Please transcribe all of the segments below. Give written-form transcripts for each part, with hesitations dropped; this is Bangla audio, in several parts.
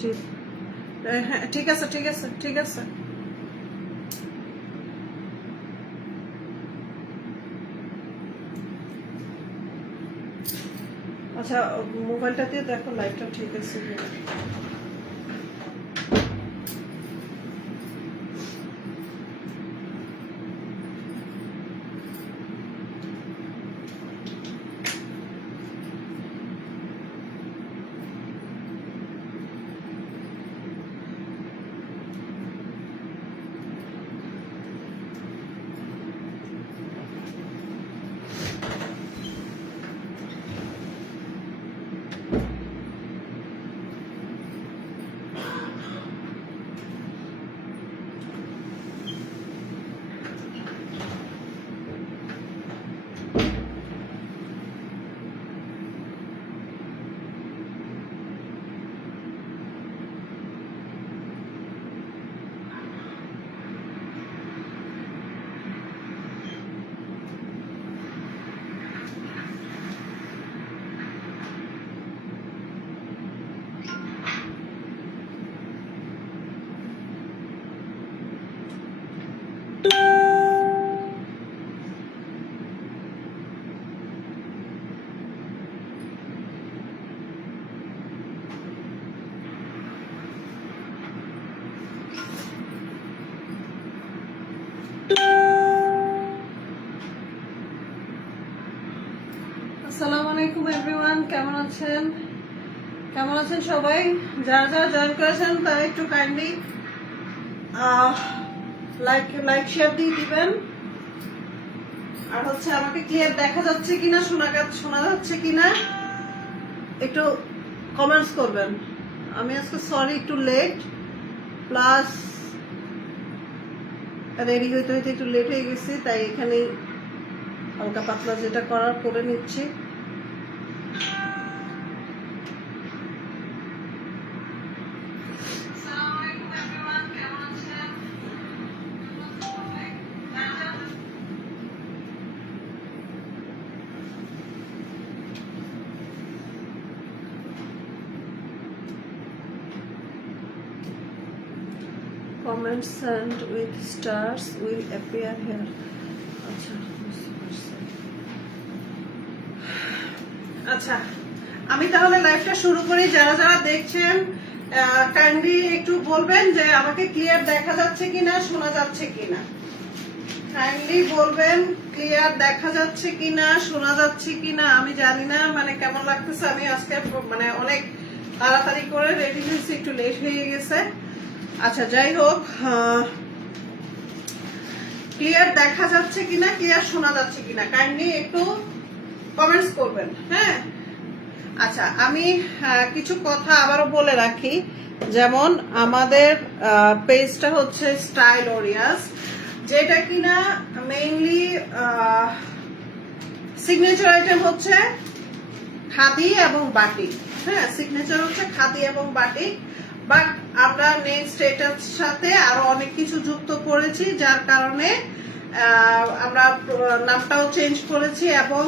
ঠিক হ্যাঁ, ঠিক আছে ঠিক আছে ঠিক আছে। আচ্ছা, মোবাইলটা দিয়ে দেখো লাইটটা ঠিক আছে কিনা। আসসালামু আলাইকুম এভরিওয়ান, কেমন আছেন সবাই? যারা যারা জয়েন করেছেন তারা একটু কাইন্ডলি লাইক শেয়ার দিয়ে দিবেন। আর হচ্ছে আমাকে ক্লিয়ার দেখা যাচ্ছে কিনা, শোনা যাচ্ছে কিনা একটু কমেন্টস করবেন। আমি আজকে সরি একটু লেট, প্লাস রেডি হইতে হইতে একটু লেট হয়ে গেছি, তাই এখানে হালকা পাতলা যেটা করার করে নিচ্ছি। Comments sent with stars will appear here. আচ্ছা, আচ্ছা, আমি তাহলে লাইভটা শুরু করি। যারা যারা দেখছেন কাইন্ডলি একটু বলবেন যে আমাকে ক্লিয়ার দেখা যাচ্ছে কিনা, শোনা যাচ্ছে কিনা। কাইন্ডলি বলবেন ক্লিয়ার দেখা যাচ্ছে কিনা, শোনা যাচ্ছে কিনা। আমি জানি না মানে কেমন লাগতেছে। আমি আজকে মানে অনেক তাড়াতাড়ি করে রেডি হয়েছি, একটু লেট হয়ে গেছে। আচ্ছা, যাই হোক, ক্লিয়ার দেখা যাচ্ছে কিনা, ক্লিয়ার শোনা যাচ্ছে কিনা কাইন্ডলি একটু কমেন্টস করবেন। হ্যাঁ, আচ্ছা, আমি কিছু কথা আবারও বলে রাখি। যেমন আমাদের পেজটা হচ্ছে স্টাইল ওরিয়াস, যেটা কিনা মেইনলি সিগনেচার আইটেম হচ্ছে খাদি এবং বাটিক। হ্যাঁ, সিগনেচার হচ্ছে খাদি এবং বাটিক, বাট আমরা নেক্সট এটার সাথে আরো অনেক কিছু যুক্ত করেছি, যার কারণে আমরা নামটাও চেঞ্জ করেছি। এবং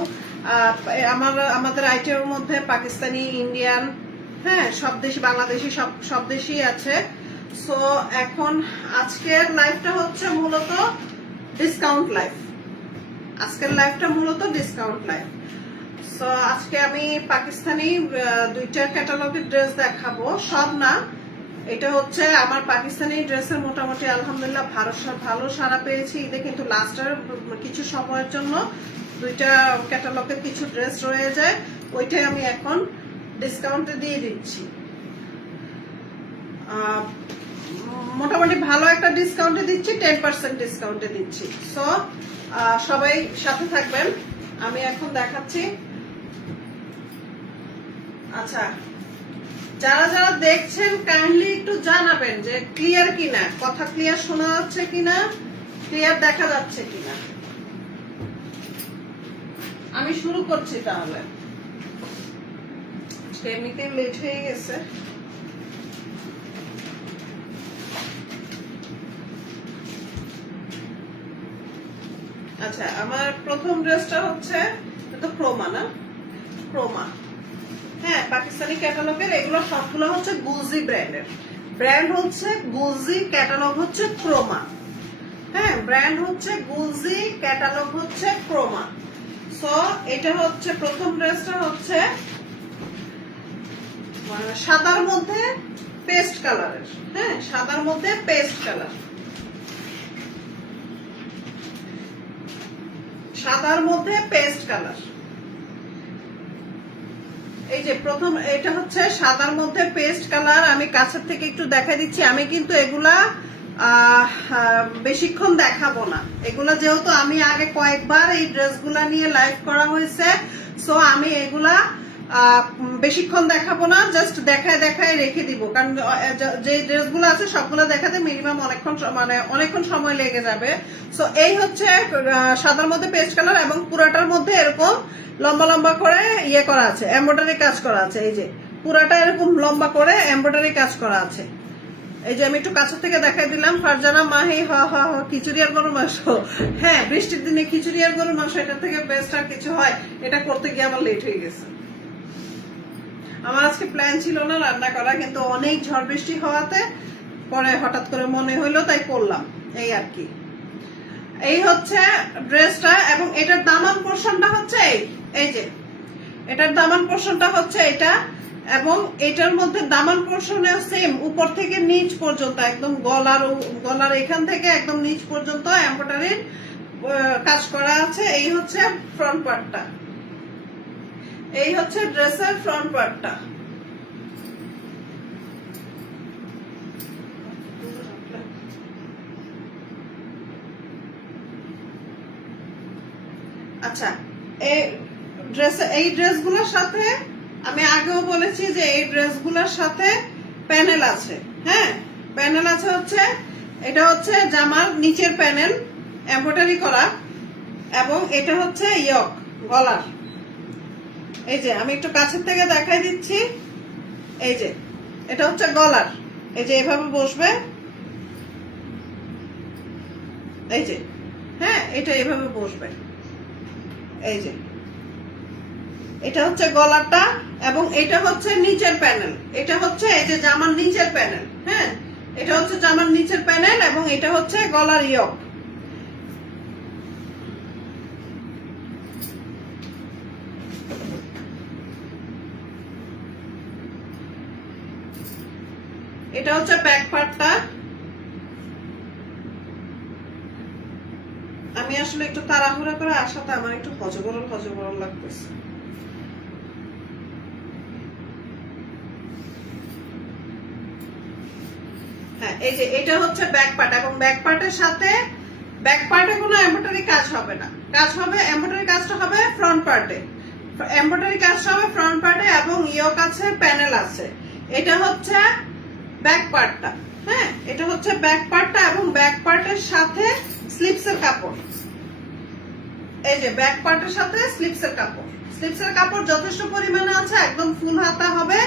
আমাদের আইটেমের মধ্যে পাকিস্তানি, ইন্ডিয়ান, হ্যাঁ, সব দেশি, বাংলাদেশি, সব দেশই আছে। সো এখন আজকের লাইভটা হচ্ছে মূলত ডিসকাউন্ট লাইভ। আজকের লাইভটা মূলত ডিসকাউন্ট লাইভ। সো আজকে আমি পাকিস্তানি দুইটা ক্যাটালগের ড্রেস দেখাবো, সব না। এটা হচ্ছে আমার পাকিস্তানি ড্রেসের মোটামুটি আলহামদুলিল্লাহ ভালো সাড়া পেয়েছি ঈদে, কিন্তু লাস্টের কিছু সময়ের জন্য দুইটা ক্যাটালগের কিছু ড্রেস রয়ে যায়, ওইটাই আমি এখন ডিসকাউন্টে দিয়ে দিচ্ছি। মোটামুটি ভালো একটা ডিসকাউন্টে দিচ্ছি, 10% ডিসকাউন্টে দিচ্ছি। সো সবাই সাথে থাকবেন, আমি এখন দেখাচ্ছি। আচ্ছা, যারা যারা দেখছেন কাইন্ডলি একটু জানাবেন যে ক্লিয়ার কিনা, কথা ক্লিয়ার শোনা যাচ্ছে কিনা, ক্লিয়ার দেখা যাচ্ছে কিনা। আমি শুরু করছি তাহলে, এমনিতে লেট হয়ে গেছে। আচ্ছা, আমার প্রথম ড্রেসটা হচ্ছে, এটা তো ক্রোমা না, ক্রোমা। হ্যাঁ, পাকিস্তানি ক্যাটালগের এগুলো সবগুলো হচ্ছে গুলজি ব্র্যান্ডের। ব্র্যান্ড হচ্ছে গুলজি, ক্যাটালগ হচ্ছে ক্রোমা। হ্যাঁ, ব্র্যান্ড হচ্ছে গুলজি, ক্যাটালগ হচ্ছে ক্রোমা। সো এটা হচ্ছে প্রথম ড্রেসটা হচ্ছে সাদার মধ্যে পেস্ট কালারের। হ্যাঁ, সাদার মধ্যে পেস্ট কালার, সাদার মধ্যে পেস্ট কালার। এই যে প্রথম এটা হচ্ছে সাদার মধ্যে পেস্ট কালার। আমি কাছের থেকে একটু দেখাই দিচ্ছি। আমি কিন্তু এগুলা বেশিক্ষণ দেখাবো না। এগুলা যেহেতু আমি আগে কয়েকবার এই ড্রেসগুলা নিয়ে লাইভ করা হয়েছে, সো আমি এগুলা বেশিক্ষণ দেখাবো না, জাস্ট দেখায় দেখায় রেখে দিব। কারণ যে ড্রেসগুলো আছে সবগুলো দেখাতে মিনিমাম অনেকক্ষণ সময় লেগে যাবে। সো এই হচ্ছে সাদার মধ্যে পেস্ট কালার এবং পুরাটার মধ্যে এরকম লম্বা লম্বা করে ইয়ে করা আছে, এমব্রয়ডারি কাজ করা আছে। এই যে পুরাটা এরকম লম্বা করে এমব্রয়ডারি কাজ করা আছে। এই যে আমি একটু কাছের থেকে দেখাই দিলাম। ফারজানা মাহি হ হ হ, খিচুড়ি আর গরুর মাংস। হ্যাঁ, বৃষ্টির দিনে খিচুড়ি আর গরুর মাংস, এটা থেকে বেস্ট আর কিছু হয়? এটা করতে গিয়ে আমার লেট হয়ে গেছে। আমার আজকে প্ল্যান ছিল না রান্না করা, কিন্তু অনেক ঝড় বৃষ্টি হওয়াতে পরে হঠাৎ করে মনে হইলো, তাই করলাম, এই আর কি। এই হচ্ছে ড্রেসটা এবং এটার দামান পোর্শনটা হচ্ছে এই যে এটার দামান পোর্শনটা হচ্ছে এটা, এবং এটার মধ্যে দামান পোর্শনে সেম উপর থেকে নিচ পর্যন্ত একদম গলার এখান থেকে একদম নিচ পর্যন্ত এমব্রয়ডারির কাজ করা আছে। এই হচ্ছে ফ্রন্ট পার্টটা, এই হচ্ছে ড্রেসের ফ্রন্ট পার্টটা। আচ্ছা, এই ড্রেসগুলোর সাথে আমি আগেও বলেছি যে এই ড্রেসগুলোর সাথে প্যানেল আছে। হ্যাঁ, প্যানেল আছে হচ্ছে এটা হচ্ছে জামার নিচের প্যানেল এমব্রয়ডারি করা, এবং এটা হচ্ছে ইয়ক গলার। এই যে আমি একটু কাছের থেকে দেখাই দিচ্ছি। এই যে এটা হচ্ছে গলার, এই যে এভাবে বসবে, এই যে হ্যাঁ এটা এভাবে বসবে। এই যে এটা হচ্ছে গলারটা, এবং এটা হচ্ছে নিচের প্যানেল। এটা হচ্ছে এই যে জামার নিচের প্যানেল। হ্যাঁ, এটা হচ্ছে জামার নিচের প্যানেল এবং এটা হচ্ছে গলার ইয়ক। এটা হচ্ছে ব্যাক পার্টটা। আমি আসলে একটু তাড়াহুড়া করে আসাতে আমার একটু হজবরল লাগতেছে। হ্যাঁ, এই যে এটা হচ্ছে ব্যাক পার্ট, এবং ব্যাক পার্টের সাথে ব্যাক পার্টে কোনো এমব্রয়ডারি কাজ হবে না, এমব্রয়ডারি কাজটা হবে ফ্রন্ট পার্টে। এমব্রয়ডারি কাজটা হবে ফ্রন্ট পার্টে এবং ইয়ক আছে, প্যানেল আছে। এটা হচ্ছে ব্যাক পার্টটা। হ্যাঁ, এটা হচ্ছে ব্যাক পার্টটা এবং ব্যাক পার্টের সাথে স্লিপসের কাপড়। এই যে ব্যাক পার্টের সাথে স্লিপসের কাপড় যথেষ্ট পরিমাণে আছে, একদম ফুল হাতা হবে,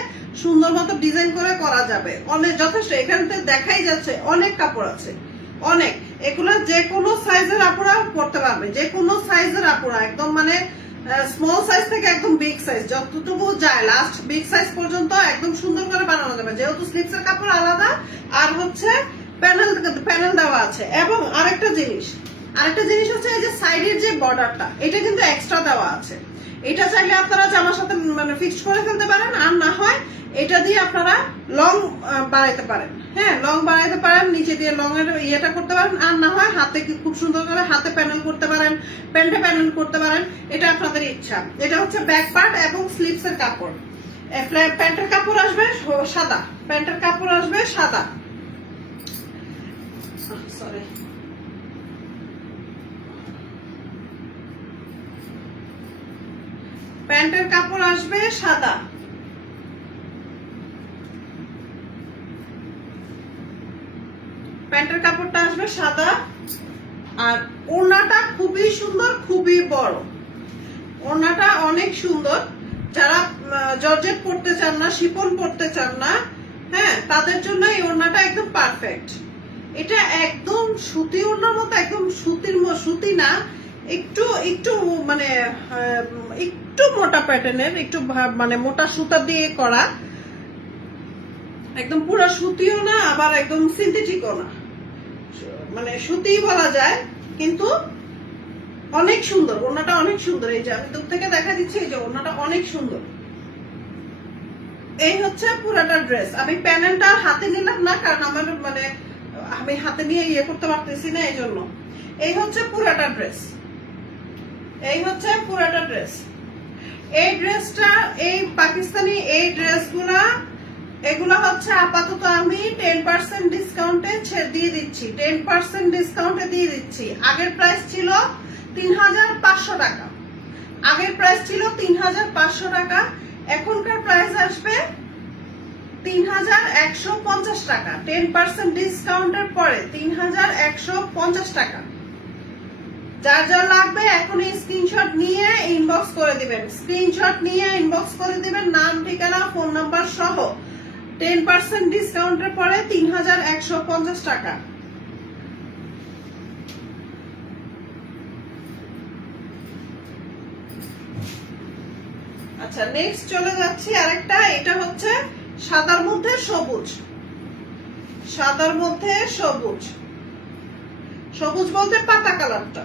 সুন্দর মতো ডিজাইন করে করা যাবে, অনেক যথেষ্ট। এখানে দেখাই যাচ্ছে অনেক কাপড় আছে, অনেক। এগুলো যে কোনো সাইজের আপুরা পড়তে পারবে, যে কোনো সাইজের আপুরা, একদম মানে স্মল সাইজ থেকে একদম বিগ সাইজ, যতটুকু যায় লাস্ট বিগ সাইজ পর্যন্ত একদম সুন্দর করে বানানো যাবে, যেহেতু স্লিপসের কাপড় আলাদা আর হচ্ছে প্যানেল দেওয়া আছে। এবং আরেকটা জিনিস হচ্ছে এই যে সাইডের যে বর্ডারটা, এটা কিন্তু এক্সট্রা দেওয়া আছে। এটা চাইলে আপনারা জামার সাথে মানে ফিক্সড করে ফেলতে পারেন, আর না হয় এটা দিয়ে আপনারা লং বাড়াইতে পারেন। হ্যাঁ, লং বাড়াইতে পারেন, নিচে দিয়ে লং এর ইয়েটা করতে পারেন, আর না হয় হাতে খুব সুন্দর করে হাতে প্যানেল করতে পারেন, প্যান্টে প্যানেল করতে পারেন, এটা আপনাদের ইচ্ছা। এটা হচ্ছে ব্যাক পার্ট এবং স্লিপসের কাপড়। প্যান্টের কাপড় আসবে সাদা, প্যান্টের কাপড় আসবে সাদা, সরি প্যান্টের কাপড় আসবে সাদা, প্যান্টের কাপড়টা আসবে সাদা। আর ওড়নাটা খুবই সুন্দর, খুবই বড়, ওড়নাটা অনেক সুন্দর। যারা জর্জেট পরতে চান না, শিফন পরতে চান না, হ্যাঁ, তাদের জন্য এই ওড়নাটা একদম পারফেক্ট। এটা একদম সুতি ওড়নার মতো, একদম সুতি না, একটু একটু মানে একটু মোটা প্যাটার্নের, একটু মানে মোটা সুতা দিয়ে করা, একদম পুরো সুতিও না আবার একদম সিনথেটিকও না, মানে সুতি বলা যায়, কিন্তু অনেক সুন্দর। ওড়নাটা অনেক সুন্দর। এই যে আমি দূর থেকে দেখা দিচ্ছি, এই যে ওড়নাটা অনেক সুন্দর। এই হচ্ছে পুরাটা ড্রেস। আমি প্যানেলটা হাতে নিলাম না, কারণ আমার মানে আমি হাতে নিয়ে ইয়ে করতে পারতেছি না, এই জন্য। এই হচ্ছে পুরাটা ড্রেস, এই হচ্ছে পুরাটা ড্রেস। এই ড্রেসটা, এই পাকিস্তানি এই ড্রেসগুলা, এগুলা হচ্ছে আপাতত আমি 10% ডিসকাউন্টে দিয়ে দিচ্ছি, 10% ডিসকাউন্টে দিয়ে দিচ্ছি। আগের প্রাইস ছিল 3500 টাকা, আগের প্রাইস ছিল 3500 টাকা, এখনকার প্রাইস আসবে 3150 টাকা। 10% ডিসকাউন্টের পরে 3150 টাকা। যার যা লাগবে এখনই স্ক্রিনশট নিয়ে ইনবক্স করে দিবেন, স্ক্রিনশট নিয়ে ইনবক্স করে দিবেন, নাম, ঠিকানা, ফোন নাম্বার সহ। 10% ডিসকাউন্টের পরে 3150 টাকা। আচ্ছা, নেক্সট চলে যাচ্ছি আরেকটা। এটা হচ্ছে সাদার মধ্যে সবুজ, সাদার মধ্যে সবুজ, সবুজ বলতে পাতা কালারটা,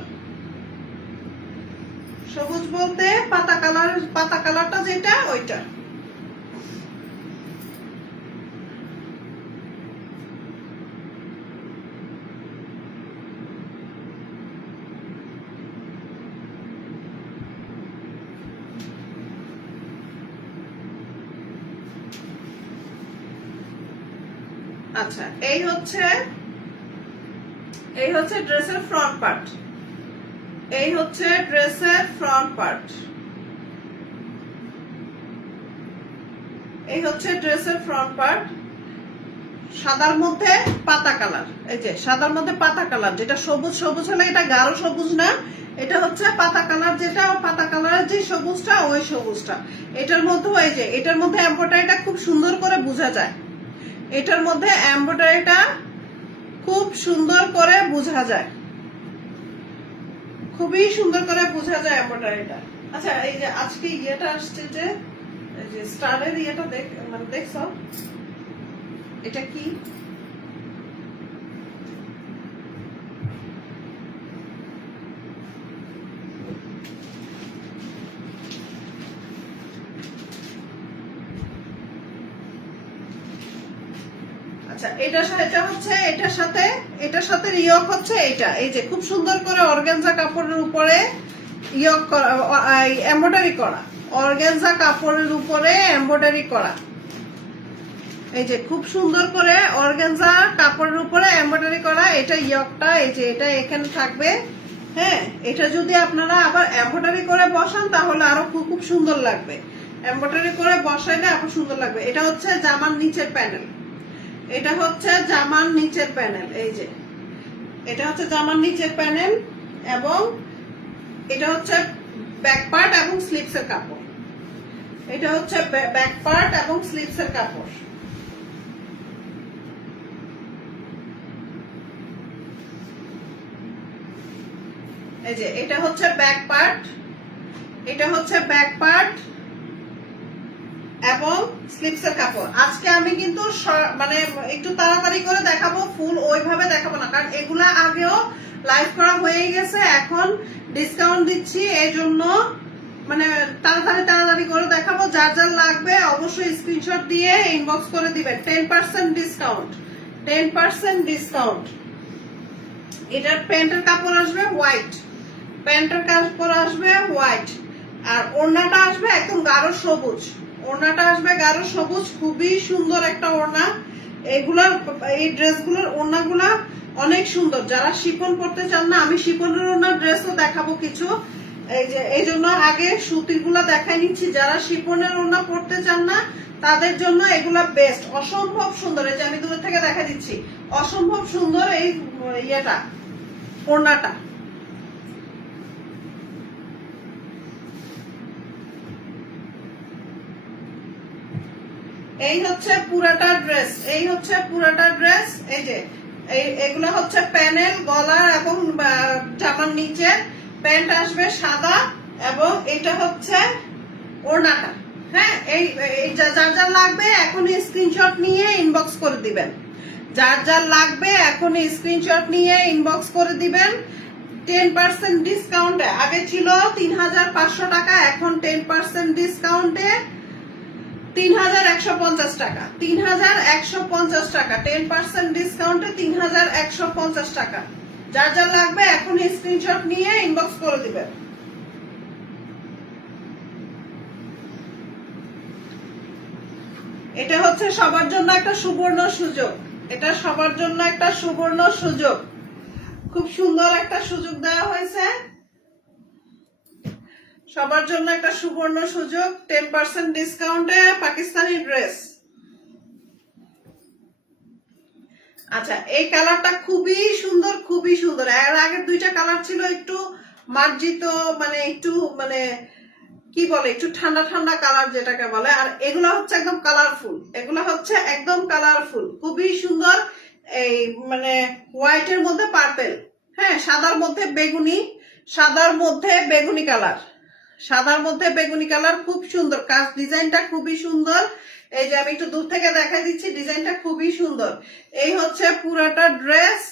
সবুজ বলতে পাতা কালার, পাতা কালারটা যেটা ওইটা। আচ্ছা, এই হচ্ছে ড্রেসের ফ্রন্ট পার্ট, এই হচ্ছে ড্রেসের ফ্রন্ট পার্ট, এই হচ্ছে ড্রেসের ফ্রন্ট পার্ট। সাদার মধ্যে পাতা কালার, এই যে সাদার মধ্যে পাতা কালার, যেটা সবুজ, সবুজ হলে এটা গাঢ় সবুজ না, এটা হচ্ছে পাতা কালার, যেটা পাতা কালারের যে সবুজটা ওই সবুজটা। এটার মধ্যে এই যে এটার মধ্যে এমব্রয়ডারিটা খুব সুন্দর করে বোঝা যায়, এটার মধ্যে এমব্রয়ডারিটা খুব সুন্দর করে বোঝা যায়, খুবই সুন্দর করে বোঝা যায় এমব্রয়ডারিটা। আচ্ছা, এই যে আজকে ইয়েটা আসছে, যে এই যে স্টারের ইয়েটা মানে দেখছো, এটা কি? আচ্ছা, এটার সাথে এটা হচ্ছে, এটার সাথে রিয়ক হচ্ছে এটা, এই যে খুব সুন্দর করে অর্গানজা কাপড়ের উপরে ইয়ক করা, এমব্রয়ডারি করা, অর্গানজা কাপড়ের উপরে এমব্রয়ডারি করা, এই যে খুব সুন্দর করে অর্গানজা কাপড়ের উপরে এমব্রয়ডারি করা। এটা ইয়কটা, এই যে এটা এখানে থাকবে। হ্যাঁ, এটা যদি আপনারা আবার এমব্রয়ডারি করে বসান তাহলে আরো খুব সুন্দর লাগবে, এমব্রয়ডারি করে বসাইলে আরো সুন্দর লাগবে। এটা হচ্ছে জামার নিচের প্যানেল, এটা হচ্ছে জামার নিচের প্যানেল, এই যে এটা হচ্ছে জামার নিচের প্যানেল, এবং এটা হচ্ছে ব্যাক পার্ট এবং স্লিপসের কাপড়, এটা হচ্ছে ব্যাক পার্ট এবং স্লিপসের কাপড়। এই যে এটা হচ্ছে ব্যাক পার্ট, এটা হচ্ছে ব্যাক পার্ট এবং স্লিপসের কাপড়। আজকে আমি কিন্তু মানে একটু তাড়াতাড়ি করে দেখাবো, ফুল ওইভাবে দেখাবো না, কারণ এগুলা আগেও লাইভ করা হয়ে গেছে, এখন ডিসকাউন্ট দিচ্ছি, এই জন্য মানে তাড়াতাড়ি করে দেখাবো। যার যার লাগবে অবশ্যই স্ক্রিনশট দিয়ে ইনবক্স করে দিবেন। 10% ডিসকাউন্ট, 10% ডিসকাউন্ট। এটার প্যান্টের কাপড় আসবে হোয়াইট, প্যান্টের কাপড় আসবে হোয়াইট, আর ওড়নাটা আসবে একদম গাঢ় সবুজ, ওড়নাটা আসবে গাঢ় সবুজ। খুবই সুন্দর একটা ওড়না। এগুলার, এই ড্রেসগুলোর ওড়নাগুলা অনেক সুন্দর। যারা শিফন পরতে চান না, আমি শিফনের ওড়নার ড্রেসও দেখাবো কিছু, এই যে এই জন্য আগে সুতির গুলা দেখাই নিচ্ছি। যারা শিফনের ওড়না পরতে চান না তাদের জন্য এগুলা বেস্ট, অসম্ভব সুন্দর। এই যে আমি দূর থেকে দেখা দিচ্ছি, অসম্ভব সুন্দর এই ইয়েটা, ওড়নাটা। এই হচ্ছে পুরাটা ড্রেস, এই হচ্ছে পুরাটা ড্রেস। এই যে এগুলো হচ্ছে প্যানেল, গলা এবং জামার নিচে। প্যান্ট আসবে সাদা এবং এটা হচ্ছে ওড়নাটা। হ্যাঁ, এই যার যার লাগবে এখনই স্ক্রিনশট নিয়ে ইনবক্স করে দিবেন। যার যার লাগবে এখনই স্ক্রিনশট নিয়ে ইনবক্স করে দিবেন। 10% ডিসকাউন্টে, আগে ছিল 3500 টাকা, এখন 10% ডিসকাউন্টে 3150 টাকা। 3150 টাকা 10% ডিসকাউন্টে 3150 টাকা। যার যার লাগবে এখনই স্ক্রিনশট নিয়ে ইনবক্স করে দিবেন। এটা হচ্ছে সবার জন্য একটা সুবর্ণ সুযোগ, এটা সবার জন্য একটা সুবর্ণ সুযোগ, খুব সুন্দর একটা সুযোগ দেওয়া হয়েছে সবার জন্য, একটা সুবর্ণ সুযোগ। 10% ডিসকাউন্টে পাকিস্তানি ড্রেস। আচ্ছা, এই কালারটা খুবই সুন্দর, খুবই সুন্দর। এর আগের দুইটা কালার ছিল একটু মার্জিত, মানে একটু মানে কি বলে, একটু ঠান্ডা ঠান্ডা কালার যেটাকে বলে। আর এগুলো হচ্ছে একদম কালারফুল, এগুলো হচ্ছে একদম কালারফুল, খুবই সুন্দর। এই মানে হোয়াইটের মধ্যে পার্পেল, হ্যাঁ, সাদার মধ্যে বেগুনি, সাদার মধ্যে বেগুনি কালার, সাদার মধ্যে বেগুনি কালার, খুব সুন্দর কাজ, ডিজাইনটা খুবই সুন্দর। এই যে আমি একটু দূর থেকে দেখা দিচ্ছি, ডিজাইনটা খুবই সুন্দর। এই হচ্ছে পুরাটা ড্রেস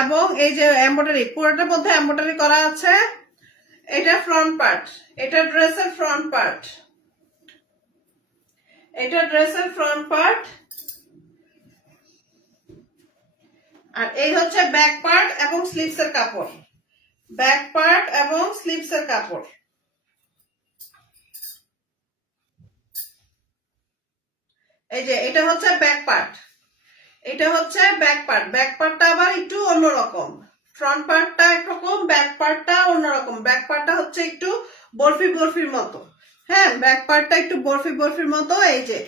এবং এই যে এমব্রয়ডারি, পুরোটার মধ্যে এমব্রয়ডারি করা আছে। এটা ফ্রন্ট পার্ট, এটা ড্রেসের ফ্রন্ট পার্ট, এটা ড্রেসের ফ্রন্ট পার্ট। আর এই হচ্ছে ব্যাক পার্ট এবং স্লিভস এর কাপড়, ব্যাক পার্ট এবং স্লিভস এর কাপড়। এই যে এটা হচ্ছে ব্যাক পার্ট, এটা হচ্ছে ব্যাক পার্ট। ব্যাক পার্টটা আবার একটু অন্যরকম, ফ্রন্ট পার্টটা একরকম, ব্যাক পার্টটা অন্যরকম। ব্যাক পার্টটা হচ্ছে একটু বরফি বরফির মতো, হ্যাঁ, ব্যাক পার্টটা একটু বরফি বরফির মতো। এই যে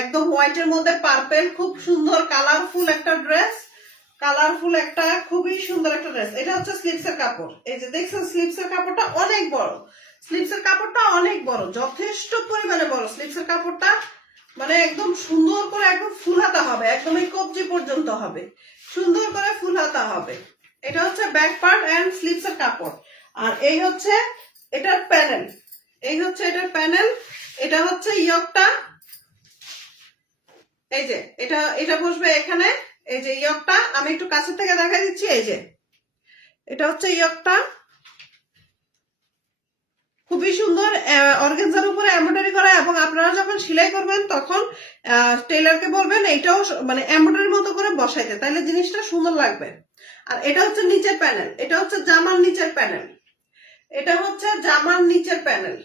একদম হোয়াইটের মধ্যে পার্পেল, খুব সুন্দর কালারফুল একটা ড্রেস, কালারফুল একটা খুবই সুন্দর একটা ড্রেস। এটা হচ্ছে স্লিভস এর কাপড়। এই যে দেখছেন স্লিভস এর কাপড়টা অনেক বড়, স্লিভস এর কাপড়টা অনেক বড়, যথেষ্ট পরিমাণে বড় স্লিভস এর কাপড়টা, মানে একদম সুন্দর করে একদম ফুল হাতা হবে, একদম এই কবজি পর্যন্ত হবে, সুন্দর করে ফুল হাতা হবে। এটা হচ্ছে ব্যাক পার্ট এন্ড স্লিভস এর কাপড়। আর এই হচ্ছে এটার প্যানেল, এই হচ্ছে এটার প্যানেল। এটা হচ্ছে ইয়কটা, এই যে এটা এটা বসবে এখানে। এই যে ইয়কটা আমি একটু কাছে থেকে দেখা দিচ্ছি, এই যে এটা হচ্ছে ইয়কটা, খুবই সুন্দর অর্গানজার উপরে এমব্রয়ডারি করা। এবং আপনারা যখন সেলাই করবেন তখন টেলারকে বলবেন এইটাও মানে এমব্রয়ডারির মতো করে বসাইতে, তাহলে জিনিসটা সুন্দর লাগবে। আর এটা হচ্ছে নিচের প্যানেল, এটা হচ্ছে জামার নিচের প্যানেল, এটা হচ্ছে জামার নিচের প্যানেল।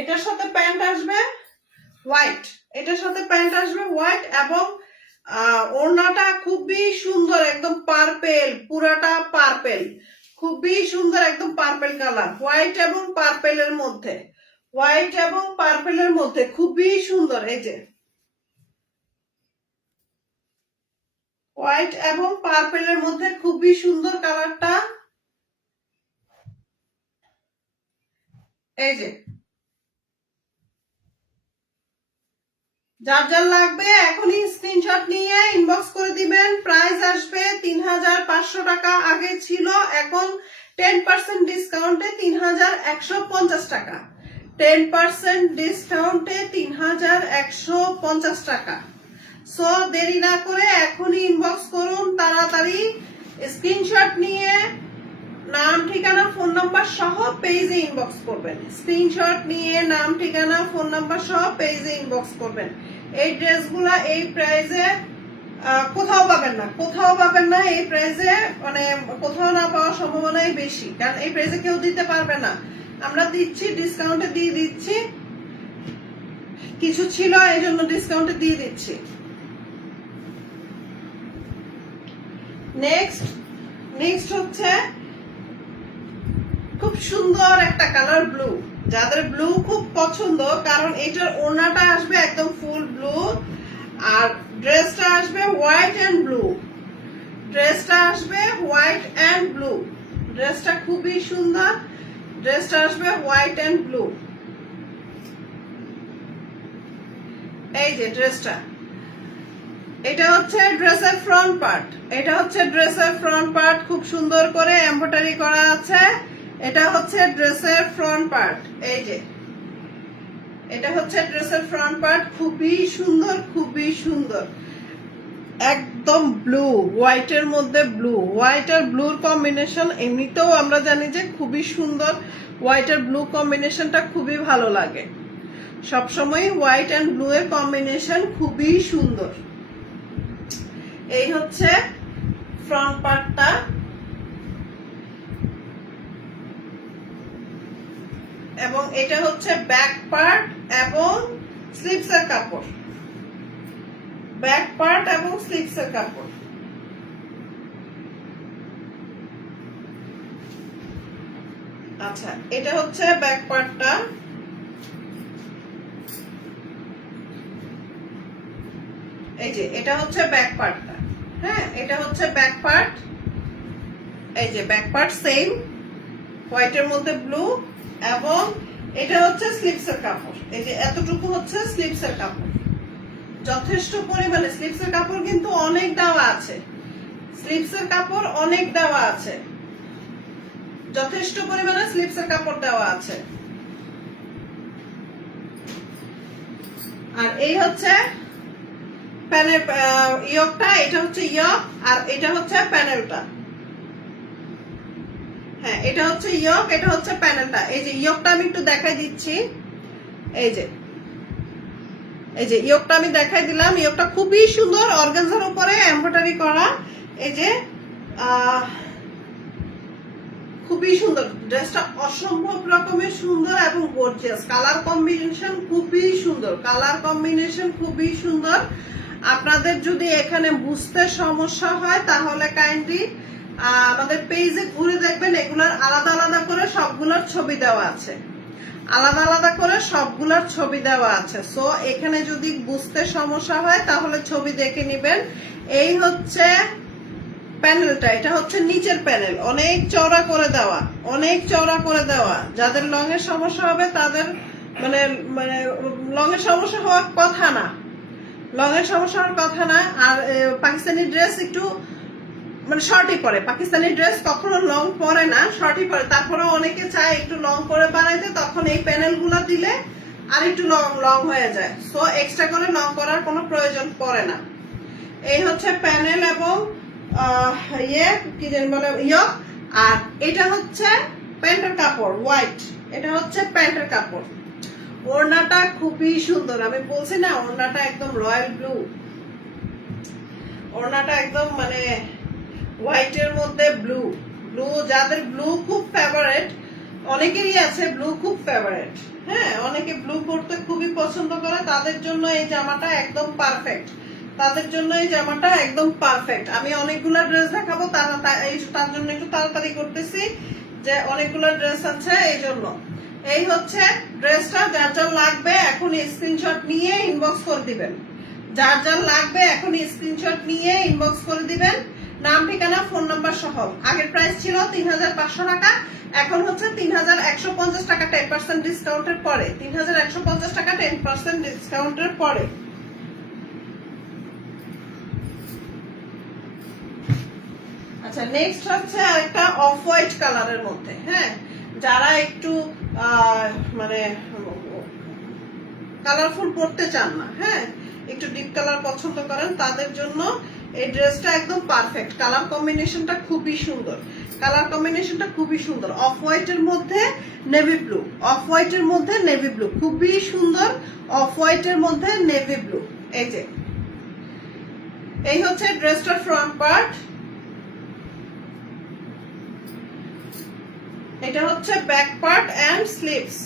এটার সাথে প্যান্ট আসবে হোয়াইট, এটার সাথে প্যান্ট আসবে হোয়াইট এবং ওড়নাটা খুবই সুন্দর, একদম পার্পেল, পুরাটা পার্পেল, খুবই সুন্দর, একদম পার্পেল কালার, হোয়াইট এবং পার্পেলের মধ্যে, হোয়াইট এবং পার্পেলের মধ্যে খুবই সুন্দর। এই যে হোয়াইট এবং পার্পেলের মধ্যে খুবই সুন্দর কালারটা। এই যে যার যার লাগবে এখনই স্ক্রিনশট নিয়ে ইনবক্স করে দিবেন। প্রাইস আসবে 3500 টাকা, আগে ছিল, এখন 10% ডিসকাউন্টে 3150 টাকা, 10% ডিসকাউন্টে 3150 টাকা। সো দেরি না করে এখনই ইনবক্স করুন, তাড়াতাড়ি স্ক্রিনশট নিয়ে নাম ঠিকানা ফোন নাম্বার সহ পেজে ইনবক্স করবেন, স্ক্রিনশট নিয়ে নাম ঠিকানা ফোন নাম্বার সহ পেজে ইনবক্স করবেন। এই ড্রেসগুলা এই প্রাইসে কোথাও পাবেন না, কোথাও পাবেন না এই প্রাইসে, মানে কোথাও না পাওয়ার সম্ভাবনাই বেশি, কারণ এই প্রাইসে কেউ দিতে পারবে না। আমরা দিচ্ছি, ডিসকাউন্টে দিয়ে দিচ্ছি, কিছু ছিল এই জন্য ডিসকাউন্টে দিয়ে দিচ্ছি। নেক্সট হচ্ছে খুব সুন্দর একটা কালার ব্লু, যাদের ব্লু খুব পছন্দ, কারণ এটার ওড়নাটা আসবে একদম ফুল ব্লু আর ড্রেসটা আসবে হোয়াইট এন্ড ব্লু, ড্রেসটা আসবে হোয়াইট এন্ড ব্লু, ড্রেসটা খুবই সুন্দর, ড্রেসটা আসবে হোয়াইট এন্ড ব্লু। এই যে ড্রেসটা, এটা হচ্ছে ড্রেসের ফ্রন্ট পার্ট, এটা হচ্ছে ড্রেসের ফ্রন্ট পার্ট, খুব সুন্দর করে এমব্রয়ডারি করা আছে। এটা হচ্ছে ড্রেসের ফ্রন্ট পার্ট, এই যে এটা হচ্ছে ড্রেসের ফ্রন্ট পার্ট, খুবই সুন্দর, খুবই সুন্দর, একদম ব্লু হোয়াইটের মধ্যে ব্লু, হোয়াইট আর ব্লুর কম্বিনেশন এমনিতেও আমরা জানি যে খুবই সুন্দর, হোয়াইট আর ব্লু কম্বিনেশনটা খুবই ভালো লাগে সবসময়, হোয়াইট অ্যান্ড ব্লু এর কম্বিনেশন খুবই সুন্দর। এই হচ্ছে ফ্রন্ট পার্টটা, এবং এটা হচ্ছে ব্যাক পার্ট এবং স্লিভসের কাপড়, ব্যাক পার্ট এবং স্লিভসের কাপড়। আচ্ছা, এটা হচ্ছে ব্যাক পার্টটা, এই যে এটা হচ্ছে ব্যাক পার্টটা। হ্যাঁ, এটা হচ্ছে ব্যাক পার্ট, এই যে ব্যাক পার্ট সেম হোয়াইটের মধ্যে ব্লু, এবং এটা হচ্ছে স্লিভসের কাপড়, এই যে এতটুকু হচ্ছে স্লিভসের কাপড়, যথেষ্ট পরিমাণে স্লিভসের কাপড় কিন্তু অনেক দেওয়া আছে, স্লিভসের কাপড় অনেক দেওয়া আছে, যথেষ্ট পরিমাণে স্লিভসের কাপড় দেওয়া আছে। আর এই হচ্ছে প্যানেল ইয়কটা, এটা হচ্ছে ইয়ক, আর এটা হচ্ছে প্যানেলটা। হ্যাঁ, এটা হচ্ছে ইয়ক, এটা হচ্ছে প্যানেলটা। এই যে ইয়কটা আমি একটু দেখাই দিচ্ছি, এই যে এই যে ইয়কটা আমি দেখাই দিলাম, ইয়কটা খুবই সুন্দর, অর্গানজার উপরে এমব্রয়ডারি করা, এই যে খুবই সুন্দর ড্রেসটা, অসম্ভব রকমের সুন্দর এবং গর্জিয়াস, কালার কম্বিনেশন খুবই সুন্দর, কালার কম্বিনেশন খুবই সুন্দর। আপনাদের যদি এখানে বুঝতে সমস্যা হয় তাহলে কাইন্ডলি আমাদের পেজে ঘুরে দেখবেন, এগুলোর আলাদা আলাদা করে সবগুলোর ছবি দেওয়া আছে, আলাদা আলাদা করে সবগুলোর ছবি দেওয়া আছে। সো এখানে যদি বুঝতে সমস্যা হয় তাহলে ছবি দেখে নিবেন। এই হচ্ছে প্যানেলটা, এটা হচ্ছে নিচের প্যানেল, অনেক চওড়া করে দেওয়া, অনেক চওড়া করে দেওয়া। যাদের লং এর সমস্যা হবে তাদের মানে মানে লং এর সমস্যা হওয়ার কথা না, লং এর সমস্যা হওয়ার কথা না। আর পাকিস্তানি ড্রেস একটু মানে শর্টই পরে, পাকিস্তানি ড্রেস কখনো লং পরে না, শর্টই পরে। তারপরে অনেকে চায় একটু লং করে বানাইতে, তখন এই প্যানেল গুলা দিলে আর একটু লং লং হয়ে যায়, সো এক্সট্রা করে লং করার কোনো প্রয়োজন পড়ে না। এই হচ্ছে প্যানেল এবং ইয়ে কি যেন বলে ইয়ক, আর এটা হচ্ছে প্যান্টের কাপড় হোয়াইট, এটা হচ্ছে প্যান্টের কাপড়। ওড়নাটা খুবই সুন্দর, আমি বলছি না ওড়নাটা একদম রয়্যাল ব্লু, ওড়নাটা একদম মানে হোয়াইটের মধ্যে ব্লু, ব্লু যাদের ব্লু খুব ফেভারিট, অনেকেরই আছে ব্লু খুব ফেভারিট, হ্যাঁ অনেকে ব্লু পরতে খুবই পছন্দ করে, তাদের জন্য এই জামাটা একদম পারফেক্ট, তাদের জন্য এই জামাটা একদম পারফেক্ট। আমি অনেকগুলো ড্রেস দেখাবো, তার জন্য একটু তাড়াতাড়ি করতেছি যে অনেকগুলো ড্রেস আছে এই জন্য। এই হচ্ছে ড্রেসটা, যার যার লাগবে এখন স্ক্রিনশট নিয়ে ইনবক্স করে দিবেন, যার যার লাগবে এখন স্ক্রিনশট নিয়ে ইনবক্স করে দিবেন, নাম ঠিকানা ফোন নাম্বার সহ। আগের প্রাইস ছিল ৩৫০০ টাকা, এখন হচ্ছে ৩১৫০ টাকা 10% ডিসকাউন্টের পরে, ৩১৫০ টাকা 10% ডিসকাউন্টের পরে। আচ্ছা, নেক্সট হচ্ছে আরেকটা অফ হোয়াইট কালারের মধ্যে, হ্যাঁ যারা একটু মানে কালারফুল পরতে চান না, হ্যাঁ একটু ডিপ কালার পছন্দ করেন, তাদের জন্য এই ড্রেসটা একদম পারফেক্ট। কালার কম্বিনেশনটা খুবই সুন্দর, কালার কম্বিনেশনটা খুবই সুন্দর, অফ হোয়াইটের মধ্যে নেভি ব্লু, অফ হোয়াইটের মধ্যে নেভি ব্লু, খুবই সুন্দর, অফ হোয়াইটের মধ্যে নেভি ব্লু। এই যে এই হচ্ছে ড্রেসটার ফ্রন্ট পার্ট, এটা হচ্ছে ব্যাক পার্ট এন্ড স্লিভস।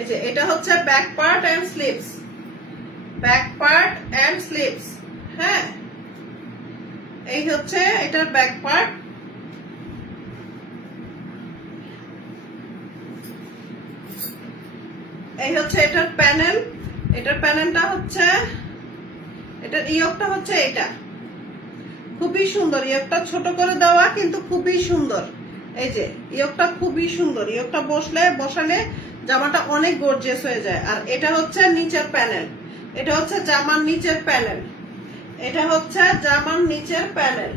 এই যে এটা হচ্ছে back part and sleeves, back part and sleeves, হ্যাঁ এই হচ্ছে এটার ব্যাক পার্ট। এই হচ্ছে এটার প্যানেল, এটার প্যানেলটা হচ্ছে, এটার ইয়কটা হচ্ছে এটা, খুবই সুন্দর, ইয়কটা ছোট করে দেওয়া কিন্তু খুবই সুন্দর, এই যে ইয়োগটা খুবই সুন্দর, ইয়োগটা বসালে জামাটা অনেক গর্জিয়াস হয়ে যায়। আর এটা হচ্ছে নিচের প্যানেল, এটা হচ্ছে জামার নিচের প্যানেল, এটা হচ্ছে জামার নিচের প্যানেল।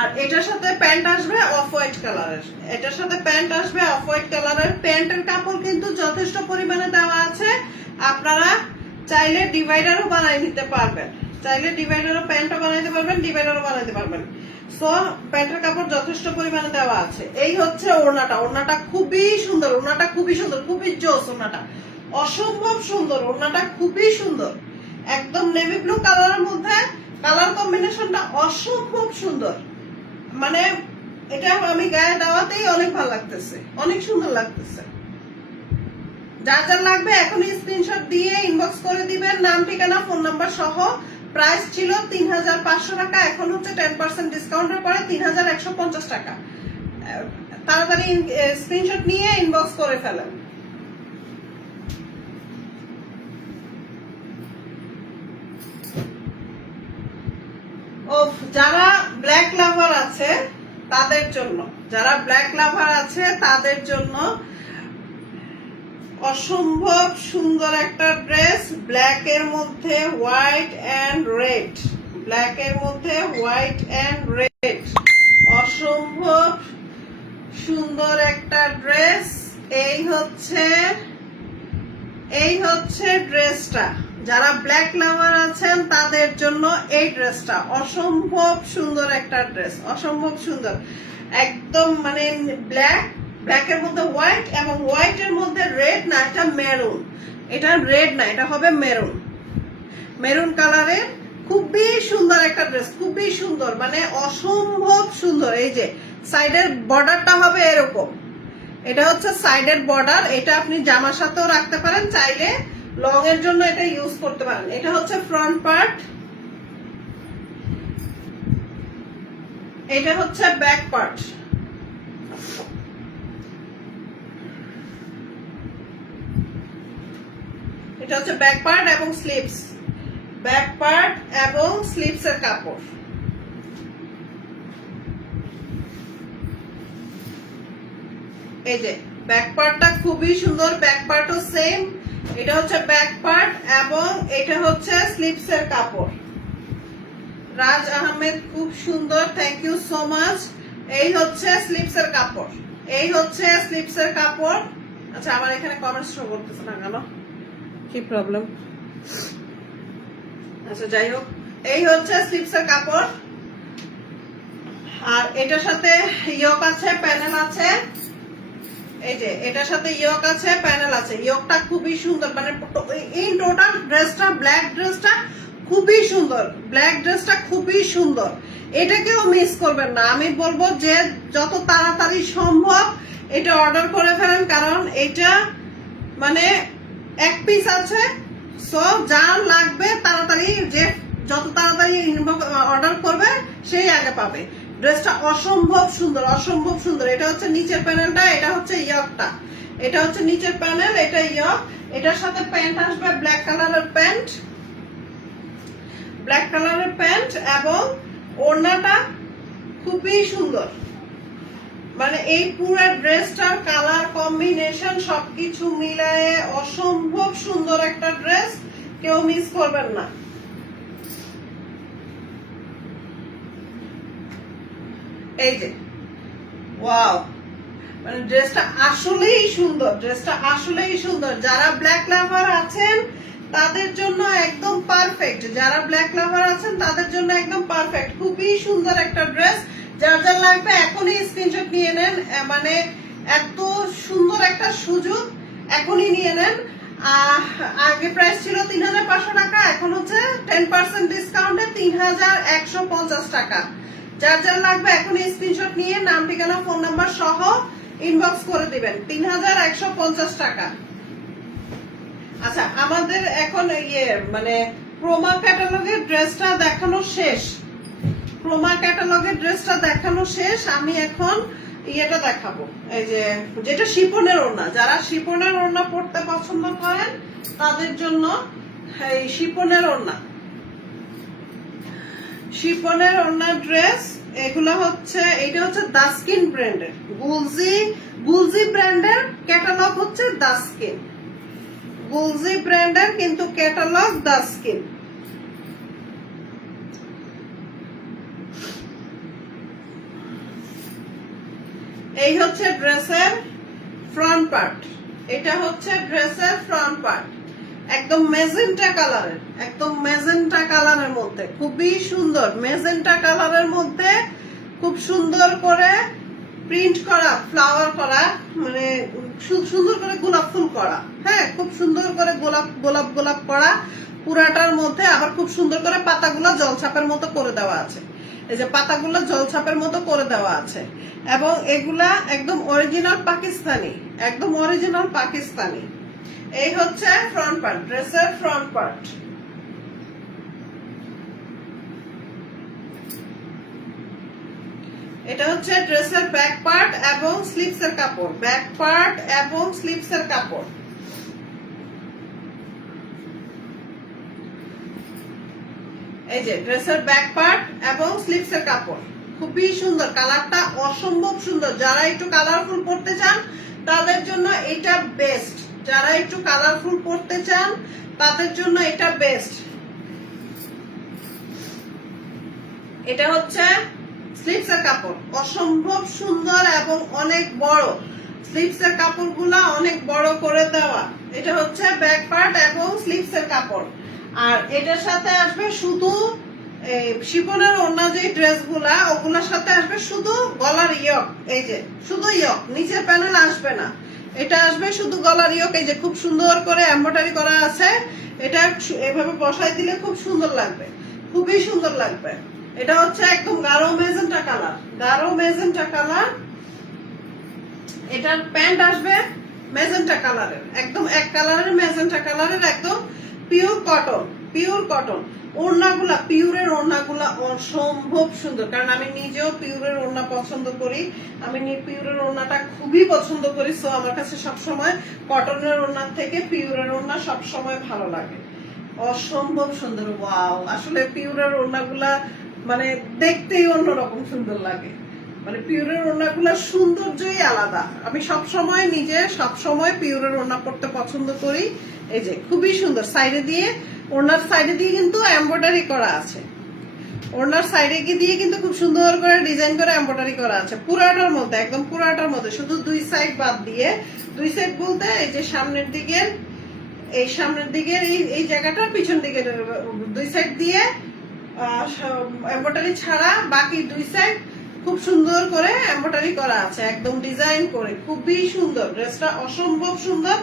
আর এটার সাথে প্যান্ট আসবে অফ হোয়াইট কালারের, এটার সাথে প্যান্ট আসবে অফ হোয়াইট কালারের। প্যান্টের কাপড় কিন্তু যথেষ্ট পরিমাণে দেওয়া আছে, আপনারা চাইলে ডিভাইডারও বানিয়ে নিতে পারবেন, চাইলে ডিভাইডারও প্যান্টও বানাইতে পারবেন, ডিভাইডারও বানাইতে পারবেন। সো প্যান্টের কাপড় যথেষ্ট পরিমাণে দেওয়া আছে। এই হচ্ছে ওড়নাটা, ওড়নাটা খুবই সুন্দর, ওড়নাটা খুবই সুন্দর, খুবই জোস, ওড়নাটা অসম্ভব সুন্দর, ওড়নাটা খুবই সুন্দর, একদম নেভি ব্লু কালারের মধ্যে কালার কম্বিনেশনটা অসম্ভব সুন্দর। মানে এটা আমি গায়ে দেওয়াতেই অনেক ভালো লাগতেছে, অনেক সুন্দর লাগতেছে। যার যার লাগবে এখনই স্ক্রিনশট দিয়ে ইনবক্স করে দিবেন, নাম ঠিকানা ফোন নাম্বার সহ। প্রাইস ছিল ৩৫০০ টাকা, এখন হচ্ছে 10% ডিসকাউন্টের পরে ৩১৫০ টাকা। তাড়াতাড়ি স্ক্রিনশট নিয়ে ইনবক্স করে ফেলেন। যারা ব্ল্যাক লাভার আছে তাদের জন্য, যারা ব্ল্যাক লাভার আছে তাদের জন্য অসম্ভব সুন্দর একটা ড্রেস, ব্ল্যাক এর মধ্যে হোয়াইট এন্ড রেড, ব্ল্যাক এর মধ্যে হোয়াইট এন্ড রেড, অসম্ভব সুন্দর একটা ড্রেস। এই হচ্ছে ড্রেসটা। যারা ব্ল্যাক লাভার আছেন তাদের জন্য এই ড্রেসটা অসম্ভব সুন্দর একটা ড্রেস, অসম্ভব সুন্দর, একদম মানে ব্ল্যাকের মধ্যে হোয়াইট এবং হোয়াইটের মধ্যে রেড না, এটা মেরুন, এটা রেড না, এটা হবে মেরুন, মেরুন কালারের খুবই সুন্দর একটা ড্রেস, খুবই সুন্দর, মানে অসম্ভব সুন্দর। এই যে সাইডের বর্ডারটা হবে এরকম, এটা হচ্ছে সাইডের বর্ডার, এটা আপনি জামার সাথেও রাখতে পারেন, চাইলে লং এর জন্য এটা ইউজ করতে পারেন। এটা হচ্ছে ফ্রন্ট পার্ট, এটা হচ্ছে ব্যাক পার্ট। এটা হচ্ছে ব্যাক পার্ট এবং স্লিভস, ব্যাক পার্ট এবং স্লিভস এর কাপড়। এই যে ব্যাক পার্টটা খুবই সুন্দর, ব্যাক পার্টও সেম, এটা হচ্ছে ব্যাক পার্ট এবং এটা হচ্ছে স্লিভস এর কাপড়। রাজ আহমেদ খুব সুন্দর, থ্যাংক ইউ সো মাচ। এই হচ্ছে স্লিভস এর কাপড়, এই হচ্ছে স্লিভস এর কাপড়। আচ্ছা আমার এখানে কমেন্টস শো করতেছে না কেন, কি প্রবলেম? আচ্ছা যাই হোক, এই হচ্ছে স্লিভস এর কাপড়। আর এটার সাথে ইয়োক আছে, প্যানেল আছে, এই যে এটার সাথে ইয়োক আছে, প্যানেল আছে। ইয়োকটা খুবই সুন্দর, মানে এই টোটাল ড্রেসটা, ব্ল্যাক ড্রেসটা খুবই সুন্দর, ব্ল্যাক ড্রেসটা খুবই সুন্দর, এটাকেও মিস করবেন না। আমি বলবো যে যত তাড়াতাড়ি সম্ভব এটা অর্ডার করে ফেলেন, কারণ এটা মানে এক পিস আছে। সো যার লাগবে তাড়াতাড়ি, যে যত তাড়াতাড়ি অর্ডার করবে সেই আগে পাবে। ড্রেসটা অসম্ভব সুন্দর, অসম্ভব সুন্দর। এটা হচ্ছে নিচের প্যানেলটা, এটা হচ্ছে ইয়কটা, এটা হচ্ছে নিচের প্যানেল, এটা ইয়ক। এটার সাথে প্যান্ট আসবে ব্ল্যাক কালারের প্যান্ট, ব্ল্যাক কালারের প্যান্ট এবং ওড়নাটা খুবই সুন্দর। মানে এই পুরো ড্রেসটার কালার কম্বিনেশন সবকিছু মিলায়ে অসম্ভব সুন্দর একটা ড্রেস, কেউ মিস করবেন না। এই যে ওয়াও, মানে ড্রেসটা আসলেই সুন্দর, ড্রেসটা আসলেই সুন্দর। যারা ব্ল্যাক লাভার আছেন তাদের জন্য একদম পারফেক্ট, যারা ব্ল্যাক লাভার আছেন তাদের জন্য একদম পারফেক্ট, খুবই সুন্দর একটা ড্রেস। যার যার লাগবে এখনই স্ক্রিনশট নিয়ে নেন, মানে এত সুন্দর একটা সুযোগ, এখনই নিয়ে নেন। আগে প্রাইস ছিল ৩৫০০ টাকা, এখন হচ্ছে 10% ডিসকাউন্টে ৩১৫০ টাকা। যার যার লাগবে এখনই স্ক্রিনশট নিয়ে নাম ঠিকানা ফোন নাম্বার সহ ইনবক্স করে দিবেন, ৩১৫০ টাকা। আচ্ছা আমাদের এখন মানে ক্রোমা ক্যাটালগের ড্রেসটা দেখানো শেষ, ক্রোমা ক্যাটালগের ড্রেসটা দেখানো শেষ। আমি এখন ইয়েটা দেখাবো, এই যে যেটা শিপনের ওড়না। যারা শিপনের ওড়না পড়তে পছন্দ করেন তাদের জন্য এই শিপনের ওড়না, শিপনের ওড়না ড্রেস। এগুলা হচ্ছে, এটা হচ্ছে দাস্কিন ব্র্যান্ডের, গুলজি ব্র্যান্ডের ক্যাটালগ হচ্ছে দাস্কিন, গুলজি ব্র্যান্ডের কিন্তু ক্যাটালগ দাস্কিন। এই হচ্ছে ড্রেসের ফ্রন্ট পার্ট, এটা হচ্ছে ড্রেসের ফ্রন্ট পার্ট, একদম মেজেন্টা কালারের, একদম মেজেন্টা কালারের মধ্যে খুবই সুন্দর, মেজেন্টা কালারের মধ্যে খুব সুন্দর করে প্রিন্ট করা, ফ্লাওয়ার করা, মানে সুন্দর করে গোলাপ ফুল করা, হ্যাঁ খুব সুন্দর করে গোলাপ গোলাপ গোলাপ করা পুরাটার মধ্যে। আবার খুব সুন্দর করে পাতাগুলো জলছাপের মতো করে দেওয়া আছে, এই যে পাতাগুলো জলছাপের মতো করে দেওয়া আছে। এবং এগুলা একদম অরিজিনাল পাকিস্তানি, একদম অরিজিনাল পাকিস্তানি। এই হচ্ছে ফ্রন্ট পার্ট, ড্রেসের ফ্রন্ট পার্ট। এটা হচ্ছে ড্রেসের ব্যাক পার্ট এবং স্লিভস এর কাপড়, ব্যাক পার্ট এবং স্লিভস এর কাপড়। এই যে ড্রেসের ব্যাক পার্ট এবং স্লিভস এর কাপড়, খুবই সুন্দর, কালারটা অসম্ভব সুন্দর। যারা একটু কালারফুল পড়তে চান তাদের জন্য এটা বেস্ট, যারা একটু কালারফুল পড়তে চান তাদের জন্য এটা বেস্ট। এটা হচ্ছে স্লিভস এর কাপড়, অসম্ভব সুন্দর এবং অনেক বড়, স্লিভস এর কাপড়গুলা অনেক বড় করে দেওয়া। এটা হচ্ছে ব্যাক পার্ট এবং স্লিভস এর কাপড়। আর এটার সাথে আসবে শুধু শিফনের ওড়না, যে ড্রেসগুলা ওগুলোর সাথে আসবে শুধু গলার ইয়ক, এই যে শুধু ইয়ক, নিচের প্যানেল আসবে না, এটা আসবে শুধু গলার ইয়ক। এই যে খুব সুন্দর করে এমব্রয়ডারি করা আছে, এটা এভাবে বসাই দিলে খুব সুন্দর লাগবে, খুবই সুন্দর লাগবে। এটা হচ্ছে একদম গাঢ় মেজেন্টা কালার, গাঢ় মেজেন্টা কালার। এটার প্যান্ট আসবে মেজেন্টা কালারের, একদম এক কালারের মেজেন্টা কালারের, একদম পিওর কটন, পিওর কটন। ওড়নাগুলা, পিওরের ওড়নাগুলা অসম্ভব সুন্দর, কারণ আমি নিজেও পিওরের ওড়না পছন্দ করি, আমি পিওরের ওড়নাটা খুবই পছন্দ করি। সো আমার কাছে সবসময় কটনের ওড়নার থেকে পিওরের ওড়না সবসময় ভালো লাগে, অসম্ভব সুন্দর। ওয়াও, আসলে পিওরের ওড়নাগুলা মানে দেখতেই অন্যরকম সুন্দর লাগে, মানে পিওরের ওড়নাগুলা সৌন্দর্যই আলাদা। আমি সবসময় নিজে সবসময় পিওরের ওড়না পড়তে পছন্দ করি। এই যে খুবই সুন্দর, সাইডে দিয়ে, ওড়নার সাইডে দিয়ে কিন্তু এমব্রয়ডারি করা আছে, ওড়নার সাইডে দিয়ে কিন্তু খুব সুন্দর করে ডিজাইন করে এমব্রয়ডারি করা আছে পুরাটার মধ্যে, একদম পুরাটার মধ্যে, শুধু দুই সাইড বাদ দিয়ে। দুই সাইড বলতে এই যে সামনের দিকের, এই সামনের দিকের এই জায়গাটা, পিছন দিকের দুই সাইড দিয়ে এমব্রয়ডারি ছাড়া বাকি দুই সাইড খুব সুন্দর করে এমব্রয়ডারি করা আছে, একদম ডিজাইন করে, খুবই সুন্দর। ড্রেসটা অসম্ভব সুন্দর।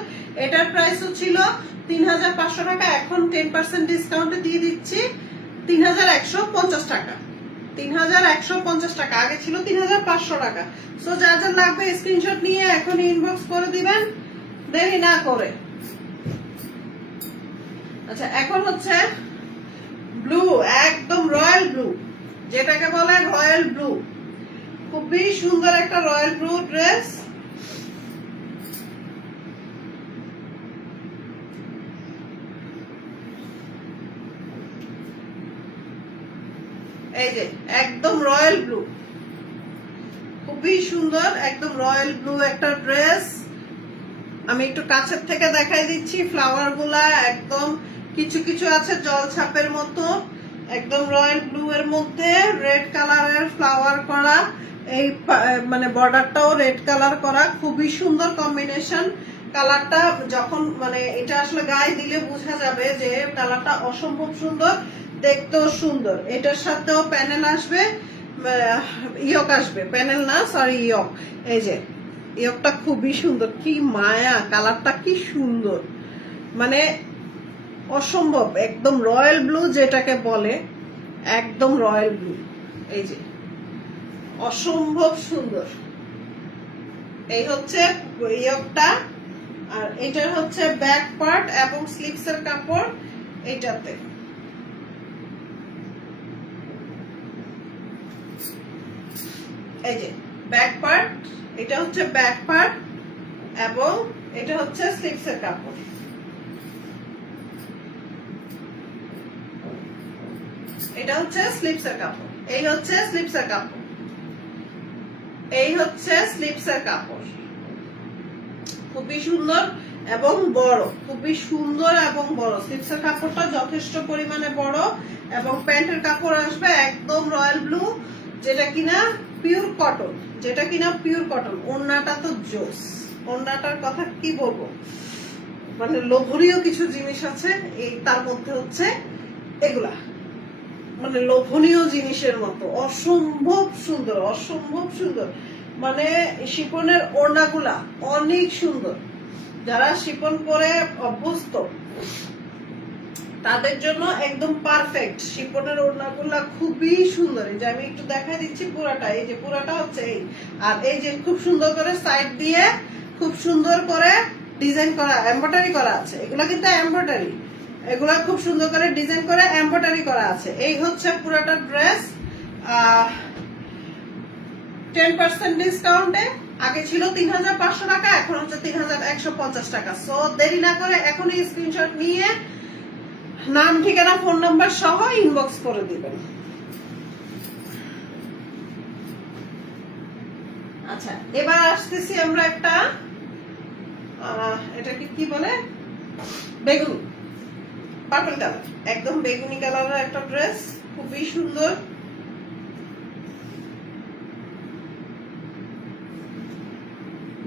এটার প্রাইসও ছিল ৩৫০০ টাকা, এখন 10% ডিসকাউন্টে দিয়ে দিচ্ছি ৩১৫০ টাকা, ৩১৫০ টাকা, আগে ছিল ৩৫০০ টাকা। সো যার যার লাগবে স্ক্রিনশট নিয়ে এখন ইনবক্স করে দিবেন, দেরি না করে। আচ্ছা, এখন হচ্ছে ব্লু, একদম রয়্যাল ব্লু, যেটাকে বলে রয়্যাল ব্লু, খুবই সুন্দর একটা রয়্যাল ব্লু ড্রেস। এই যে একদম রয়্যাল ব্লু, খুবই সুন্দর, একদম রয়্যাল ব্লু একটা ড্রেস। আমি একটু কাছের থেকে দেখাই দিচ্ছি, ফ্লাওয়ার গুলা একদম কিছু কিছু আছে জল ছাপের মতো, একদম রয়্যাল ব্লু এর মধ্যে রেড কালারের ফ্লাওয়ার করা, এই মানে বর্ডারটাও রেড কালার করা, খুবই সুন্দর কম্বিনেশন। কালারটা যখন মানে এটা আসলে গায়ে দিলে বোঝা যাবে যে কালারটা অসম্ভব সুন্দর, দেখতেও সুন্দর। এটার সাথেও প্যানেল আসবে, ইয়ক আসবে, প্যানেল না সরি ইয়ক। এই যে ইয়কটা খুবই সুন্দর, কি মায়া, কালারটা কি সুন্দর, মানে অসম্ভব, একদম রয়্যাল ব্লু যেটাকে বলে, একদম রয়্যাল ব্লু। এই যে অসম্ভব সুন্দর। এই হচ্ছে ইয়কটা, আর এটার হচ্ছে ব্যাক পার্ট এবং স্লিভস এর কাপড় এইটাতে। এই যে ব্যাক পার্ট, এটা হচ্ছে ব্যাক পার্ট এবং এটা হচ্ছে স্লিভস এর কাপড়। এটা হচ্ছে স্লিভস এর কাপড়, এই হচ্ছে স্লিভস এর কাপড়। এই হচ্ছে স্লিপসের কাপড়, খুবই সুন্দর এবং বড়, খুবই সুন্দর এবং বড়। স্লিপসের কাপড়টা যথেষ্ট পরিমাণে বড় এবং প্যান্টের কাপড় আসবে একদম রয়্যাল ব্লু, যেটা কিনা পিওর কটন, যেটা কিনা পিওর কটন। ওড়নাটা তো জোস, ওড়নাটার কথা কি বলবো, মানে লোভনীয় কিছু জিনিস আছে এই তার মধ্যে হচ্ছে এগুলা, মানে লোভনীয় জিনিসের মতো অসম্ভব সুন্দর, অসম্ভব সুন্দর। মানে শিপনের ওড়নাগুলা অনেক সুন্দর, যারা শিপন পরে অভ্যস্ত তাদের জন্য একদম পারফেক্ট। শিপনের ওড়নাগুলা খুবই সুন্দর। এই যে আমি একটু দেখাই দিচ্ছি পুরাটা, এই যে পুরাটা হচ্ছে এই, আর এই যে খুব সুন্দর করে সাইড দিয়ে খুব সুন্দর করে ডিজাইন করা, এমব্রয়ডারি করা আছে। এগুলা কিন্তু এমব্রয়ডারি, এগুলা খুব সুন্দর করে ডিজাইন করে এমব্রয়ডারি করা আছে। এই হচ্ছে পুরাটা ড্রেস 10% ডিসকাউন্টে। আগে ছিল ৩৫০০ টাকা, এখন হচ্ছে ৩১৫০ টাকা। সো দেরি না করে এখনই স্ক্রিনশট নিয়ে নাম, ঠিকানা, ফোন নাম্বার সহ ইনবক্স করে দিবেন। আচ্ছা, এবার আসতেছি আমরা একটা, এটাকে কি বলে, বেগুনি, পার্পল কালার, একদম বেগুনি কালারের একটা ড্রেস, খুবই সুন্দর।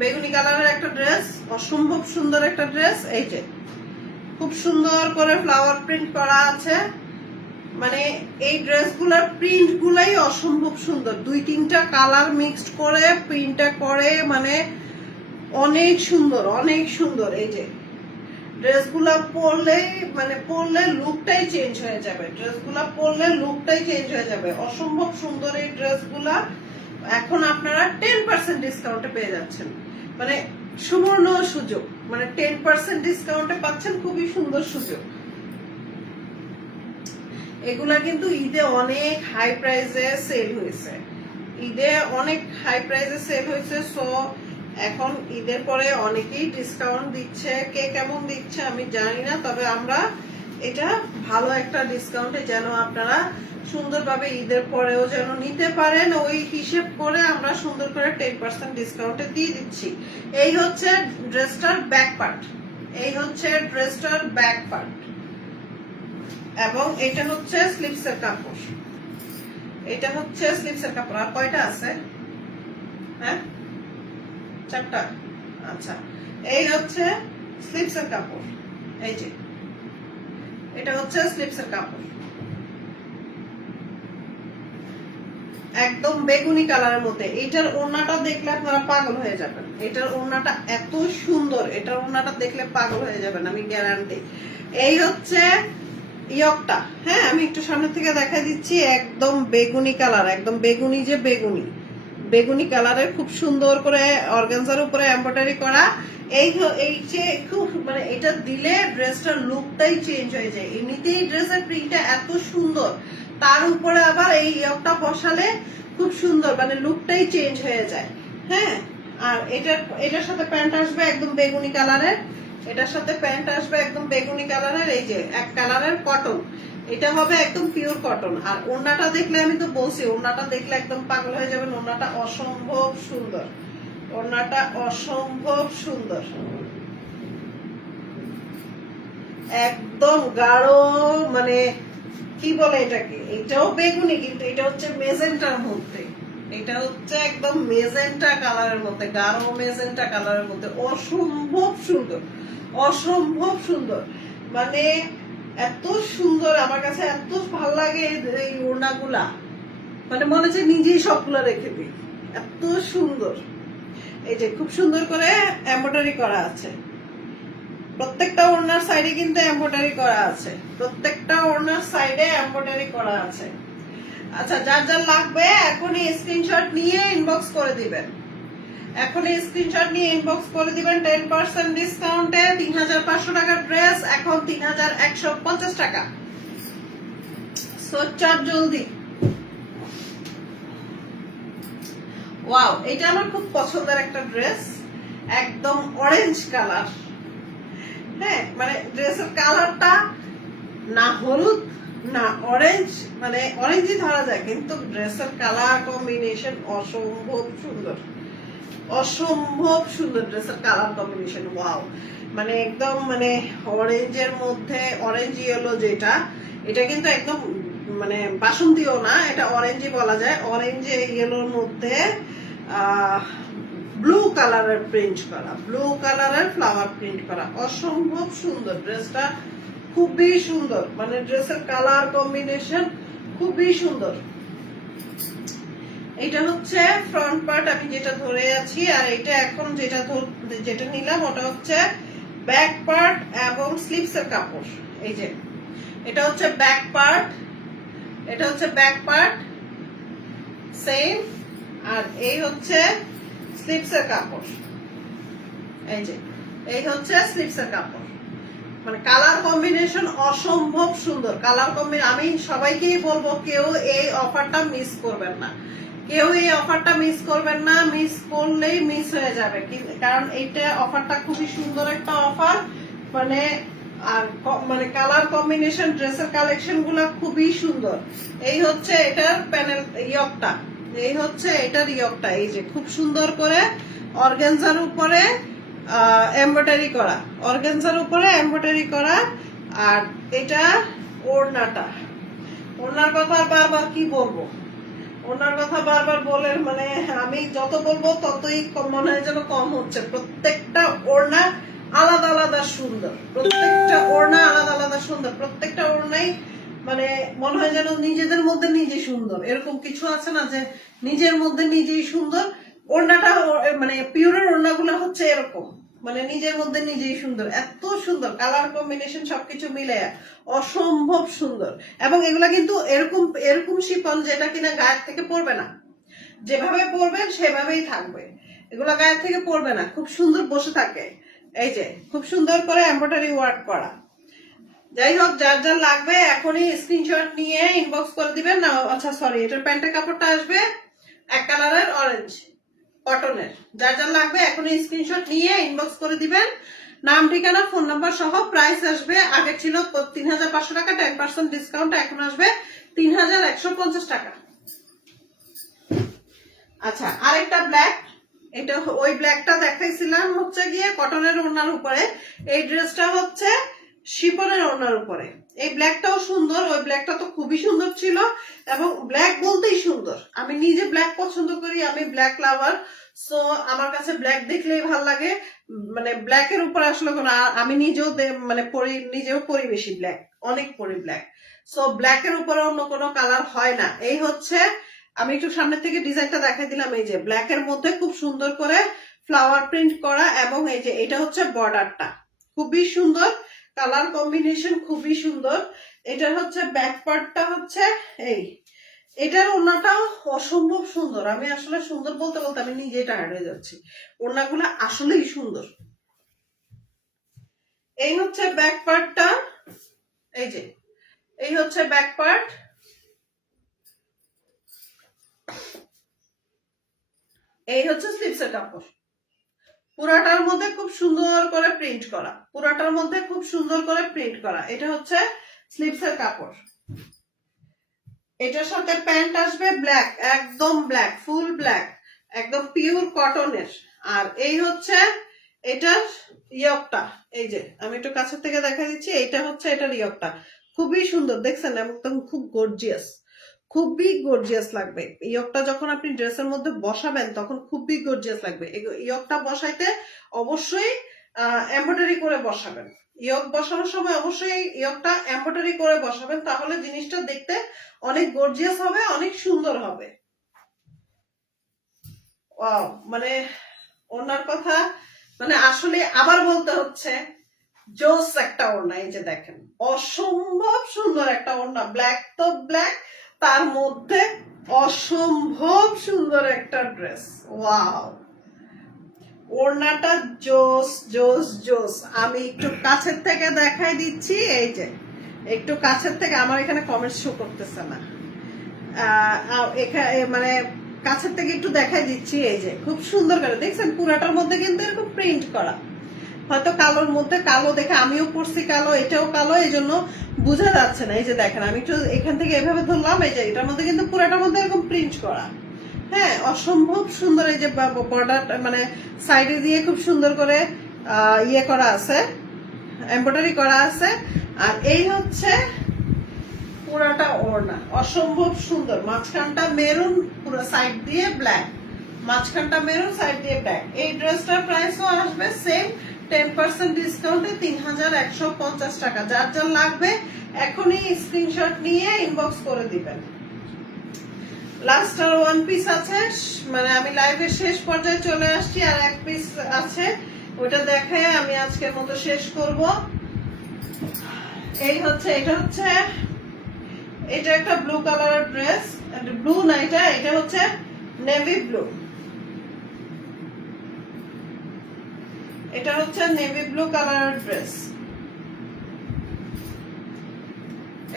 বেগুনি কালারের একটা ড্রেস, অসম্ভব সুন্দর একটা ড্রেস। এই যে খুব সুন্দর করে ফ্লাওয়ার প্রিন্ট করা আছে, মানে এই ড্রেসগুলোর প্রিন্ট গুলাই অসম্ভব সুন্দর। 2-3টা কালার মিক্সড করে প্রিন্টটা করে, মানে অনেক সুন্দর, অনেক সুন্দর। এই যে ড্রেসগুলা পরলে, মানে পরলে লুকটাই চেঞ্জ হয়ে যাবে, ড্রেসগুলা পরলে লুকটাই চেঞ্জ হয়ে যাবে। অসম্ভব সুন্দর এই ড্রেসগুলা এখন আপনারা 10% ডিসকাউন্টে পেয়ে যাচ্ছেন, মানে সুবর্ণ সুযোগ, মানে 10% ডিসকাউন্টে পাচ্ছেন, খুবই সুন্দর সুযোগ। এগুলা কিন্তু ঈদে অনেক হাই প্রাইসে সেল হয়েছে, ঈদে অনেক হাই প্রাইসে সেল হয়েছে। সো এখন ঈদের পরে অনেকেই ডিসকাউন্ট দিচ্ছে, কে কেমন দিচ্ছে আমি জানি না, তবে আমরা এটা ভালো একটা ডিসকাউন্টে যেন আপনারা সুন্দরভাবে ঈদের পরেও যেন নিতে পারেন, ওই হিসেব করে আমরা সুন্দর করে 10% ডিসকাউন্টে দিয়ে দিচ্ছি। এই হচ্ছে ড্রেসটার ব্যাক পার্ট, এই হচ্ছে ড্রেসটার ব্যাক পার্ট, এবং এটা হচ্ছে স্লিপসের কাপড়, এটা হচ্ছে স্লিপসের কাপড়। আর কয়টা আছে? হ্যাঁ, 4টা। আচ্ছা, এই হচ্ছে স্লিপসের কাপড়, এই যে এটা হচ্ছে স্লিপসের কাপড়, একদম বেগুনি কালারের মধ্যে। এটার ওড়নাটা দেখলে আপনারা পাগল হয়ে যাবেন, এটার ওড়নাটা এত সুন্দর, এটার ওড়নাটা দেখলে পাগল হয়ে যাবেন, আমি গ্যারান্টি। এই হচ্ছে ইয়কটা, হ্যাঁ আমি একটু সামনে থেকে দেখা দিচ্ছি, একদম বেগুনি কালার, একদম বেগুনি, যে বেগুনি, বেগুনি কালারের খুব সুন্দর করে অর্গানজার উপরে এমব্রয়ডারি করা। এই যে খুব, মানে এটা দিলে ড্রেসটার লুকটাই চেঞ্জ হয়ে যায়। এমনিতেই ড্রেসের প্রিন্টটা এত সুন্দর, তার উপরে আবার এই ইয়কটা বসালে খুব সুন্দর, মানে লুকটাই চেঞ্জ হয়ে যায়। হ্যাঁ, আর এটার সাথে প্যান্ট আসবে একদম বেগুনি কালারের, এটার সাথে প্যান্ট আসবে একদম বেগুনি কালারের, এই যে এক কালারের কটন, এটা হবে একদম পিওর কটন। আর ওড়নাটা দেখলে, আমি তো বলছি ওড়নাটা দেখলে একদম পাগল হয়ে যাবেন, ওড়নাটা অসম্ভব সুন্দর, ওড়নাটা অসম্ভব সুন্দর, একদম গাঢ়, মানে কি বলে এটাকে, এটাও বেগুনি কিন্তু এটা হচ্ছে মেজেন্টার মধ্যে, এটা হচ্ছে একদম মেজেন্টা কালারের মধ্যে, গাঢ় মেজেন্টা কালারের মধ্যে, অসম্ভব সুন্দর, অসম্ভব সুন্দর, মানে এত সুন্দর, আমার কাছে এত ভালো লাগে এই ওড়নাগুলা, মানে মনে হচ্ছে নিজেই সবগুলা রেখে দিই, এত সুন্দর। এই যে খুব সুন্দর করে এমব্রয়ডারি করা আছে, প্রত্যেকটা ওড়নার সাইডে কিন্তু এমব্রয়ডারি করা আছে, প্রত্যেকটা ওড়নার সাইডে এমব্রয়ডারি করা আছে। আচ্ছা, যার যার লাগবে এখনই স্ক্রিনশট নিয়ে ইনবক্স করে দিবেন, এখনই স্ক্রিনশট নিয়ে ইনবক্স করে দিবেন। 10% ডিসকাউন্টে ৩৫০০ টাকার ড্রেস এখন ৩১৫০ টাকা। সো চট জলদি। ওয়াও, এটা আমার খুব পছন্দের একটা ড্রেস, একদম অরেঞ্জ কালার। হ্যাঁ, মানে ড্রেসের কালারটা না হলুদ না অরেঞ্জ, মানে অরেঞ্জই ধরা যায়, কিন্তু ড্রেসের কালার কম্বিনেশন অসম্ভব সুন্দর, অসম্ভব সুন্দর ড্রেসের কালার কম্বিনেশন। ওয়াও, মানে একদম মানে অরেঞ্জের মধ্যে অরেঞ্জ ইয়েলো যেটা, এটা কিন্তু একদম মানে বাসন্তীও না, এটা অরেঞ্জই বলা যায়। অরেঞ্জ ইয়েলোর মধ্যে ব্লু কালারের প্রিন্ট করা, ব্লু কালারের ফ্লাওয়ার প্রিন্ট করা, অসম্ভব সুন্দর ড্রেসটা, খুবই সুন্দর, মানে ড্রেসের কালার কম্বিনেশন খুবই সুন্দর। এটা হচ্ছে ফ্রন্ট পার্ট আমি যেটা ধরে আছি, আর এটা এখন যেটা নিলাম ওটা হচ্ছে ব্যাক পার্ট এবং স্লিভস এর কাপড়। এই যে এটা হচ্ছে ব্যাক পার্ট, এটা হচ্ছে ব্যাক পার্ট সেম, আর এই হচ্ছে স্লিভস এর কাপড়। এই যে এই হচ্ছে স্লিভস এর কাপড়, মানে কালার কম্বিনেশন অসম্ভব সুন্দর কালার কম্বিনেশন। আমি সবাইকেই বলবো কেউ এই অফারটা মিস করবেন না, কেউ এই অফারটা মিস করবেন না, মিস করলেই মিস হয়ে যাবে, কারণ এইটা অফারটা খুবই সুন্দর একটা অফার, মানে আর মানে কালার কম্বিনেশন ড্রেসের কালেকশন গুলা খুবই সুন্দর। এই হচ্ছে এটার প্যানেল ইয়কটা, এই হচ্ছে এটার ইয়কটা, এই যে খুব সুন্দর করে অর্গানজার উপরে এমব্রয়ডারি করা, অর্গানজার উপরে এমব্রয়ডারি করা। আর এটা ওড়নাটা, ওড়নার কথা বারবার কি বলবো, ওনার কথা বারবার বলে মানে আমি যত বলবো ততই মনে হয় যেন কম হচ্ছে। প্রত্যেকটা ওড়না আলাদা আলাদা সুন্দর, প্রত্যেকটা ওড়না আলাদা আলাদা সুন্দর, প্রত্যেকটা ওড়নাই মানে মনে হয় যেন নিজেদের মধ্যে নিজে সুন্দর। এরকম কিছু আছে না যে নিজের মধ্যে নিজেই সুন্দর, ওড়নাটা মানে পিওরের ওড়নাগুলো হচ্ছে এরকম, মানে নিজের মধ্যে নিজেই সুন্দর, এত সুন্দর কালার কম্বিনেশন সবকিছু মিলে অসম্ভব সুন্দর। এবং এগুলা কিন্তু এরকম এরকম শিফন যেটা কিনা গায়ের থেকে পড়বে না, যেভাবে পরবেন সেভাবেই থাকবে, এগুলা গায়ের থেকে পড়বে না, খুব সুন্দর বসে থাকে। এই যে খুব সুন্দর করে এমব্রয়ডারি ওয়ার্ক করা। যাই হোক, যার যার লাগবে এখনই স্ক্রিনশট নিয়ে ইনবক্স করে দিবেন না। আচ্ছা সরি, এটার প্যান্টের কাপড়টা আসবে এক কালারের অরেঞ্জ কটনের, যার যার লাগবে এখনই স্ক্রিনশট নিয়ে ইনবক্স করে দিবেন, নাম ঠিকানা ফোন নাম্বার সহ। প্রাইস আসবে আগে ছিল ৩৫০০ টাকা, 10% ডিসকাউন্ট, এখন আসবে ৩১৫০ টাকা। আচ্ছা আরেকটা ব্ল্যাক, এটা ওই ব্ল্যাকটা দেখাইছিলাম হচ্ছে গিয়ে কটনের ওড়নার উপরে, এই ড্রেসটা হচ্ছে শিপনের ওড়নার উপরে। এই ব্ল্যাকটাও সুন্দর, ওই ব্ল্যাকটা তো খুবই সুন্দর ছিল, এবং ব্ল্যাক বলতেই সুন্দর। আমি নিজে ব্ল্যাক পছন্দ করি, আমি ব্ল্যাক লাভার, সো আমার কাছে ব্ল্যাক দেখলেই ভাল লাগে। মানে ব্ল্যাকের উপর আসলে কোনো আমি নিজেও মানে পরি, নিজেও পরি বেশি ব্ল্যাক, অনেক পরি ব্ল্যাক, সো ব্ল্যাকের উপরে অন্য কোনো কালার হয় না। এই হচ্ছে আমি একটু সামনে থেকে ডিজাইনটা দেখাই দিলাম, এই যে ব্ল্যাক এর মধ্যে খুব সুন্দর করে ফ্লাওয়ার প্রিন্ট করা, এবং এই যে এটা হচ্ছে বর্ডারটা খুবই সুন্দর, কালার কম্বিনেশন খুবই সুন্দর। এটার হচ্ছে ব্যাক পার্টটা হচ্ছে এই, এটার ওড়নাটাও অসম্ভব সুন্দর। আমি আসলে সুন্দর বলতে বলতে আমি নিজে টায়ার্ড হয়ে যাচ্ছি, ওড়নাগুলো আসলেই সুন্দর। এই হচ্ছে ব্যাক পার্টটা, এই যে এই হচ্ছে ব্যাক পার্ট, এই হচ্ছে স্লিভস এর কাপড়। পুরাটার মধ্যে খুব সুন্দর করে প্রিন্ট করা, পুরাটার মধ্যে খুব সুন্দর করে প্রিন্ট করা। এটা হচ্ছে স্লিভস এর কাপড়। এটার সাথে প্যান্ট আসবে ব্ল্যাক, একদম ব্ল্যাক, ফুল ব্ল্যাক, একদম পিওর কটনের। আর এই হচ্ছে এটার ইয়কটা, এই যে আমি একটু কাছের থেকে দেখা দিচ্ছি, এইটা হচ্ছে এটার ইয়কটা, খুবই সুন্দর দেখছেন, একদম খুব গর্জিয়াস, খুবই গর্জিয়াস লাগবে। ইয়কটা যখন আপনি ড্রেসের মধ্যে বসাবেন তখন খুবই গর্জিয়াস লাগবে। ইয়কটা বসাইতে অবশ্যই এমব্রয়ডারি করে বসাবেন, ইয়ক বসানোর সময় অবশ্যই ইয়কটা এমব্রয়ডারি করে বসাবেন, তাহলে জিনিসটা দেখতে অনেক গর্জিয়াস হবে, অনেক সুন্দর হবে। ওয়াও, মানে ওনার কথা মানে আসলে আবার বলতে হচ্ছে, জোস একটা ওড়না। এই যে দেখেন অসম্ভব সুন্দর একটা ওড়না, ব্ল্যাক তো ব্ল্যাক, তার মধ্যে অসম্ভব সুন্দর একটা ড্রেস। ওয়াও, ওড়নাটা জোস জোস জোস। আমি একটু কাছের থেকে দেখাই দিচ্ছি, এই যে একটু কাছের থেকে, আমার এখানে কমেন্টস শো করতেছে না, এখানে মানে কাছের থেকে একটু দেখাই দিচ্ছি। এই যে খুব সুন্দর করে দেখছেন, পুরাটার মধ্যে কিন্তু এরকম প্রিন্ট করা, হয়তো কালোর মধ্যে কালো দেখে আমিও পরছি কালো, এটাও কালো, এই জন্য বোঝা যাচ্ছে না। এই যে দেখেন, আমি একটু এখান থেকে এভাবে ধরলাম, এই যে এটার মধ্যে কিন্তু পুরাটার মধ্যে এরকম প্রিন্ট করা। হ্যাঁ, অসম্ভব সুন্দর। এই যে বর্ডার মানে সাইডে দিয়ে খুব সুন্দর করে ইয়ে করা আছে, এমব্রয়ডারি করা আছে। আর এই হচ্ছে পুরাটা ওড়না, অসম্ভব সুন্দর। মাঝখানটা মেরুন, পুরো সাইড দিয়ে ব্ল্যাক, মাঝখানটা মেরুন, সাইড দিয়ে ব্ল্যাক। এই ড্রেসটার প্রাইসও আসবে সেম 10% ডিসকাউন্টে 3150 টাকা। যার যার লাগবে এখনই স্ক্রিনশট নিয়ে ইনবক্স করে দিবেন। লাস্ট আর ওয়ান পিস আছে, মানে আমি লাইভের শেষ পর্যায়ে চলে আসছি, আর এক পিস আছে, ওইটা দেখে আমি আজকের মতো শেষ করব। এই হচ্ছে, এটা একটা ব্লু কালারের ড্রেস, ব্লু না, এটা হচ্ছে নেভি ব্লু। এটা হচ্ছে নেভি ব্লু কালারের ড্রেস,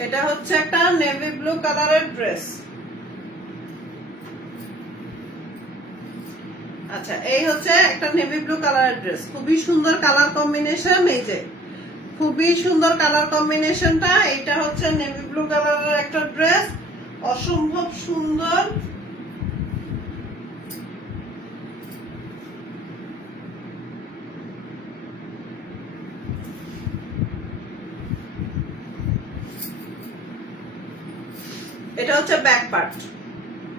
এটা হচ্ছে একটা নেভি ব্লু কালারের ড্রেস। আচ্ছা, এই হচ্ছে একটা নেভি ব্লু কালারের ড্রেস, খুবই সুন্দর কালার কম্বিনেশন। এই যে খুবই সুন্দর কালার কম্বিনেশনটা। এটা হচ্ছে নেভি ব্লু কালারের একটা ড্রেস, অসম্ভব সুন্দর। এটা হচ্ছে ব্যাক পার্ট,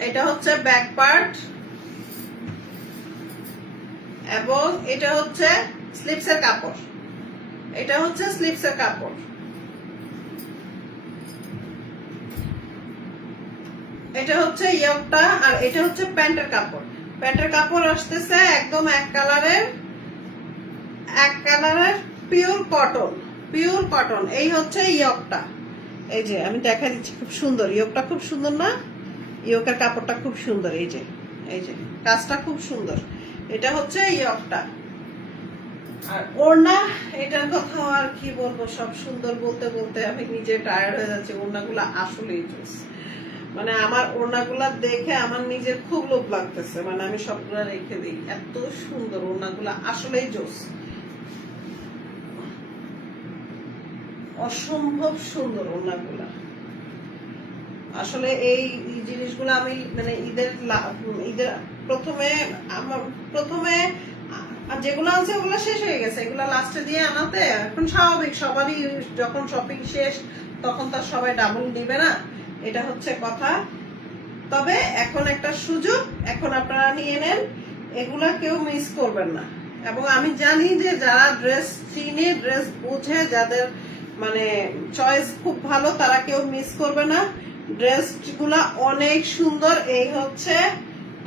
এটা হচ্ছে ব্যাক পার্ট, এবং এটা হচ্ছে স্লিপসের কাপড়, এটা হচ্ছে স্লিপসের কাপড়। এটা হচ্ছে ইয়কটা, আর এটা হচ্ছে প্যান্টের কাপড়। প্যান্টের কাপড় আসতেছে একদম এক কালারের পিওর কটন, পিওর কটন। এই হচ্ছে ইয়কটা, এই যে আমি দেখা দিচ্ছি, খুব সুন্দর ইয়কটা, খুব সুন্দর না? ইয়কের কাপড়টা খুব সুন্দর, এই যে কাজটা খুব সুন্দর। এটা হচ্ছে ইয়কটা। আর ওড়না, এটার কথা আর কি বলবো, সব সুন্দর বলতে বলতে আমি নিজে টায়ার্ড হয়ে যাচ্ছি। ওড়নাগুলা আসলেই জোস, মানে আমার ওড়নাগুলা দেখে আমার নিজের খুব লোভ লাগতেছে, মানে আমি সবগুলা রেখে দিই, এত সুন্দর ওড়নাগুলা, আসলেই জোস, অসম্ভব সুন্দর ওড়নাগুলা। আসলে এই জিনিসগুলো আমি মানে ঈদের প্রথমে যেগুলো আছে ওগুলো শেষ হয়ে গেছে, এগুলো লাস্টে দিয়ে আনাতে এখন স্বাভাবিক, সবারই যখন শপিং শেষ তখন তার সবাই ডাবল নিবে না, এটা হচ্ছে কথা। তবে এখন একটা সুযোগ, এখন আপনারা নিয়ে নেন, এগুলা কেউ মিস করবেন না। এবং আমি জানি যে যারা ড্রেস চিনে, ড্রেস বুঝে, যাদের মানে চয়েস খুব ভালো, তারা কেউ মিস করবে না। ড্রেস গুলা অনেক সুন্দর। এই হচ্ছে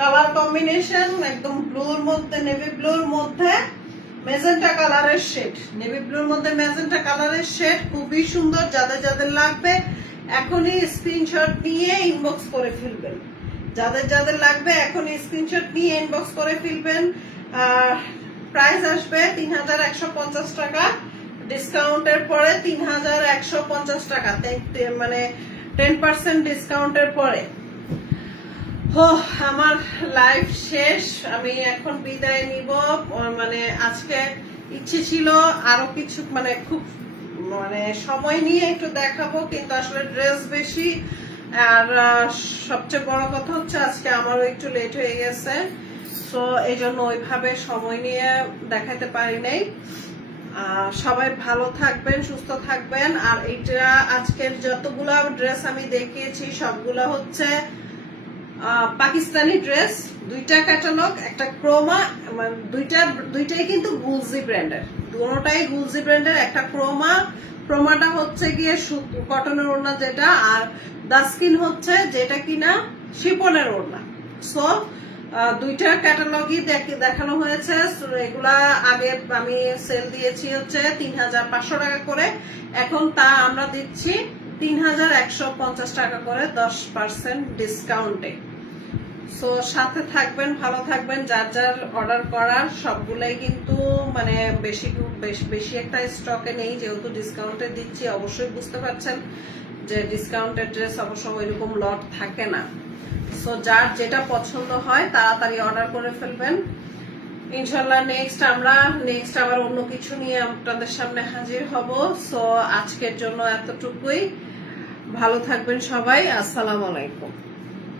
কালার কম্বিনেশন, একদম ব্লুর মধ্যে, নেভি ব্লুর মধ্যে মেজেন্টা কালারের শেড, নেভি ব্লুর মধ্যে মেজেন্টা কালারের শেড, খুবই সুন্দর। যাদের যাদের লাগবে এখনই স্ক্রিনশট নিয়ে ইনবক্স করে ফেলবেন, যাদের যাদের লাগবে এখনই স্ক্রিনশট নিয়ে ইনবক্স করে ফেলবেন। প্রাইস আসবে 3150 টাকা, ডিসকাউন্টের পরে 3150 টাকা, মানে 10% ডিসকাউন্টের পরে। আমার লাইভ শেষ, আমি এখন বিদায় নিব। মানে আজকে ইচ্ছে ছিল আরো কিছু, মানে খুব মানে সময় নিয়ে একটু দেখাবো, কিন্তু আসলে ড্রেস বেশি, আর সবচেয়ে বড় কথা হচ্ছে আজকে আমারও একটু লেট হয়ে গেছে, তো এই জন্য ওইভাবে সময় নিয়ে দেখাতে পারি নাই। সবাই ভালো থাকবেন, সুস্থ থাকবেন। আর এইটা আজকের যতগুলা ড্রেস আমি দেখিয়েছি সবগুলা হচ্ছে পাকিস্তানি ড্রেস, দুইটা ক্যাটালগ, একটা ক্রোমা, দুইটাই কিন্তু গুলজি ব্র্যান্ডের, দুটোটাই গুলজি ব্র্যান্ডের। একটা ক্রোমাটা হচ্ছে গিয়ে কটনের ওড়না যেটা, আর দাস্কিন হচ্ছে যেটা কিনা শিপনের ওড়না। সো দুইটা ক্যাটালগই দেখানো হয়েছে। এগুলা আগে আমি সেল দিয়েছি হচ্ছে 3500 টাকা করে, এখন তা আমরা দিচ্ছি 3150 টাকা করে 10% ডিসকাউন্টে। সো সাথে থাকবেন, ভালো থাকবেন। যার যার অর্ডার করার সবগুলাই কিন্তু মানে বেশি একটা স্টকে নেই, যেহেতু ডিসকাউন্টে দিচ্ছি। অবশ্যই বুঝতে পারছেন যে ডিসকাউন্টের ড্রেস অবশ্য ওইরকম লট থাকে না। সো যার যেটা পছন্দ হয় তাড়াতাড়ি অর্ডার করে ফেলবেন। ইনশাল্লাহ নেক্সট আবার অন্য কিছু নিয়ে আপনাদের সামনে হাজির হব। সো আজকের জন্য এতটুকুই। ভালো থাকবেন সবাই। আসসালামু আলাইকুম।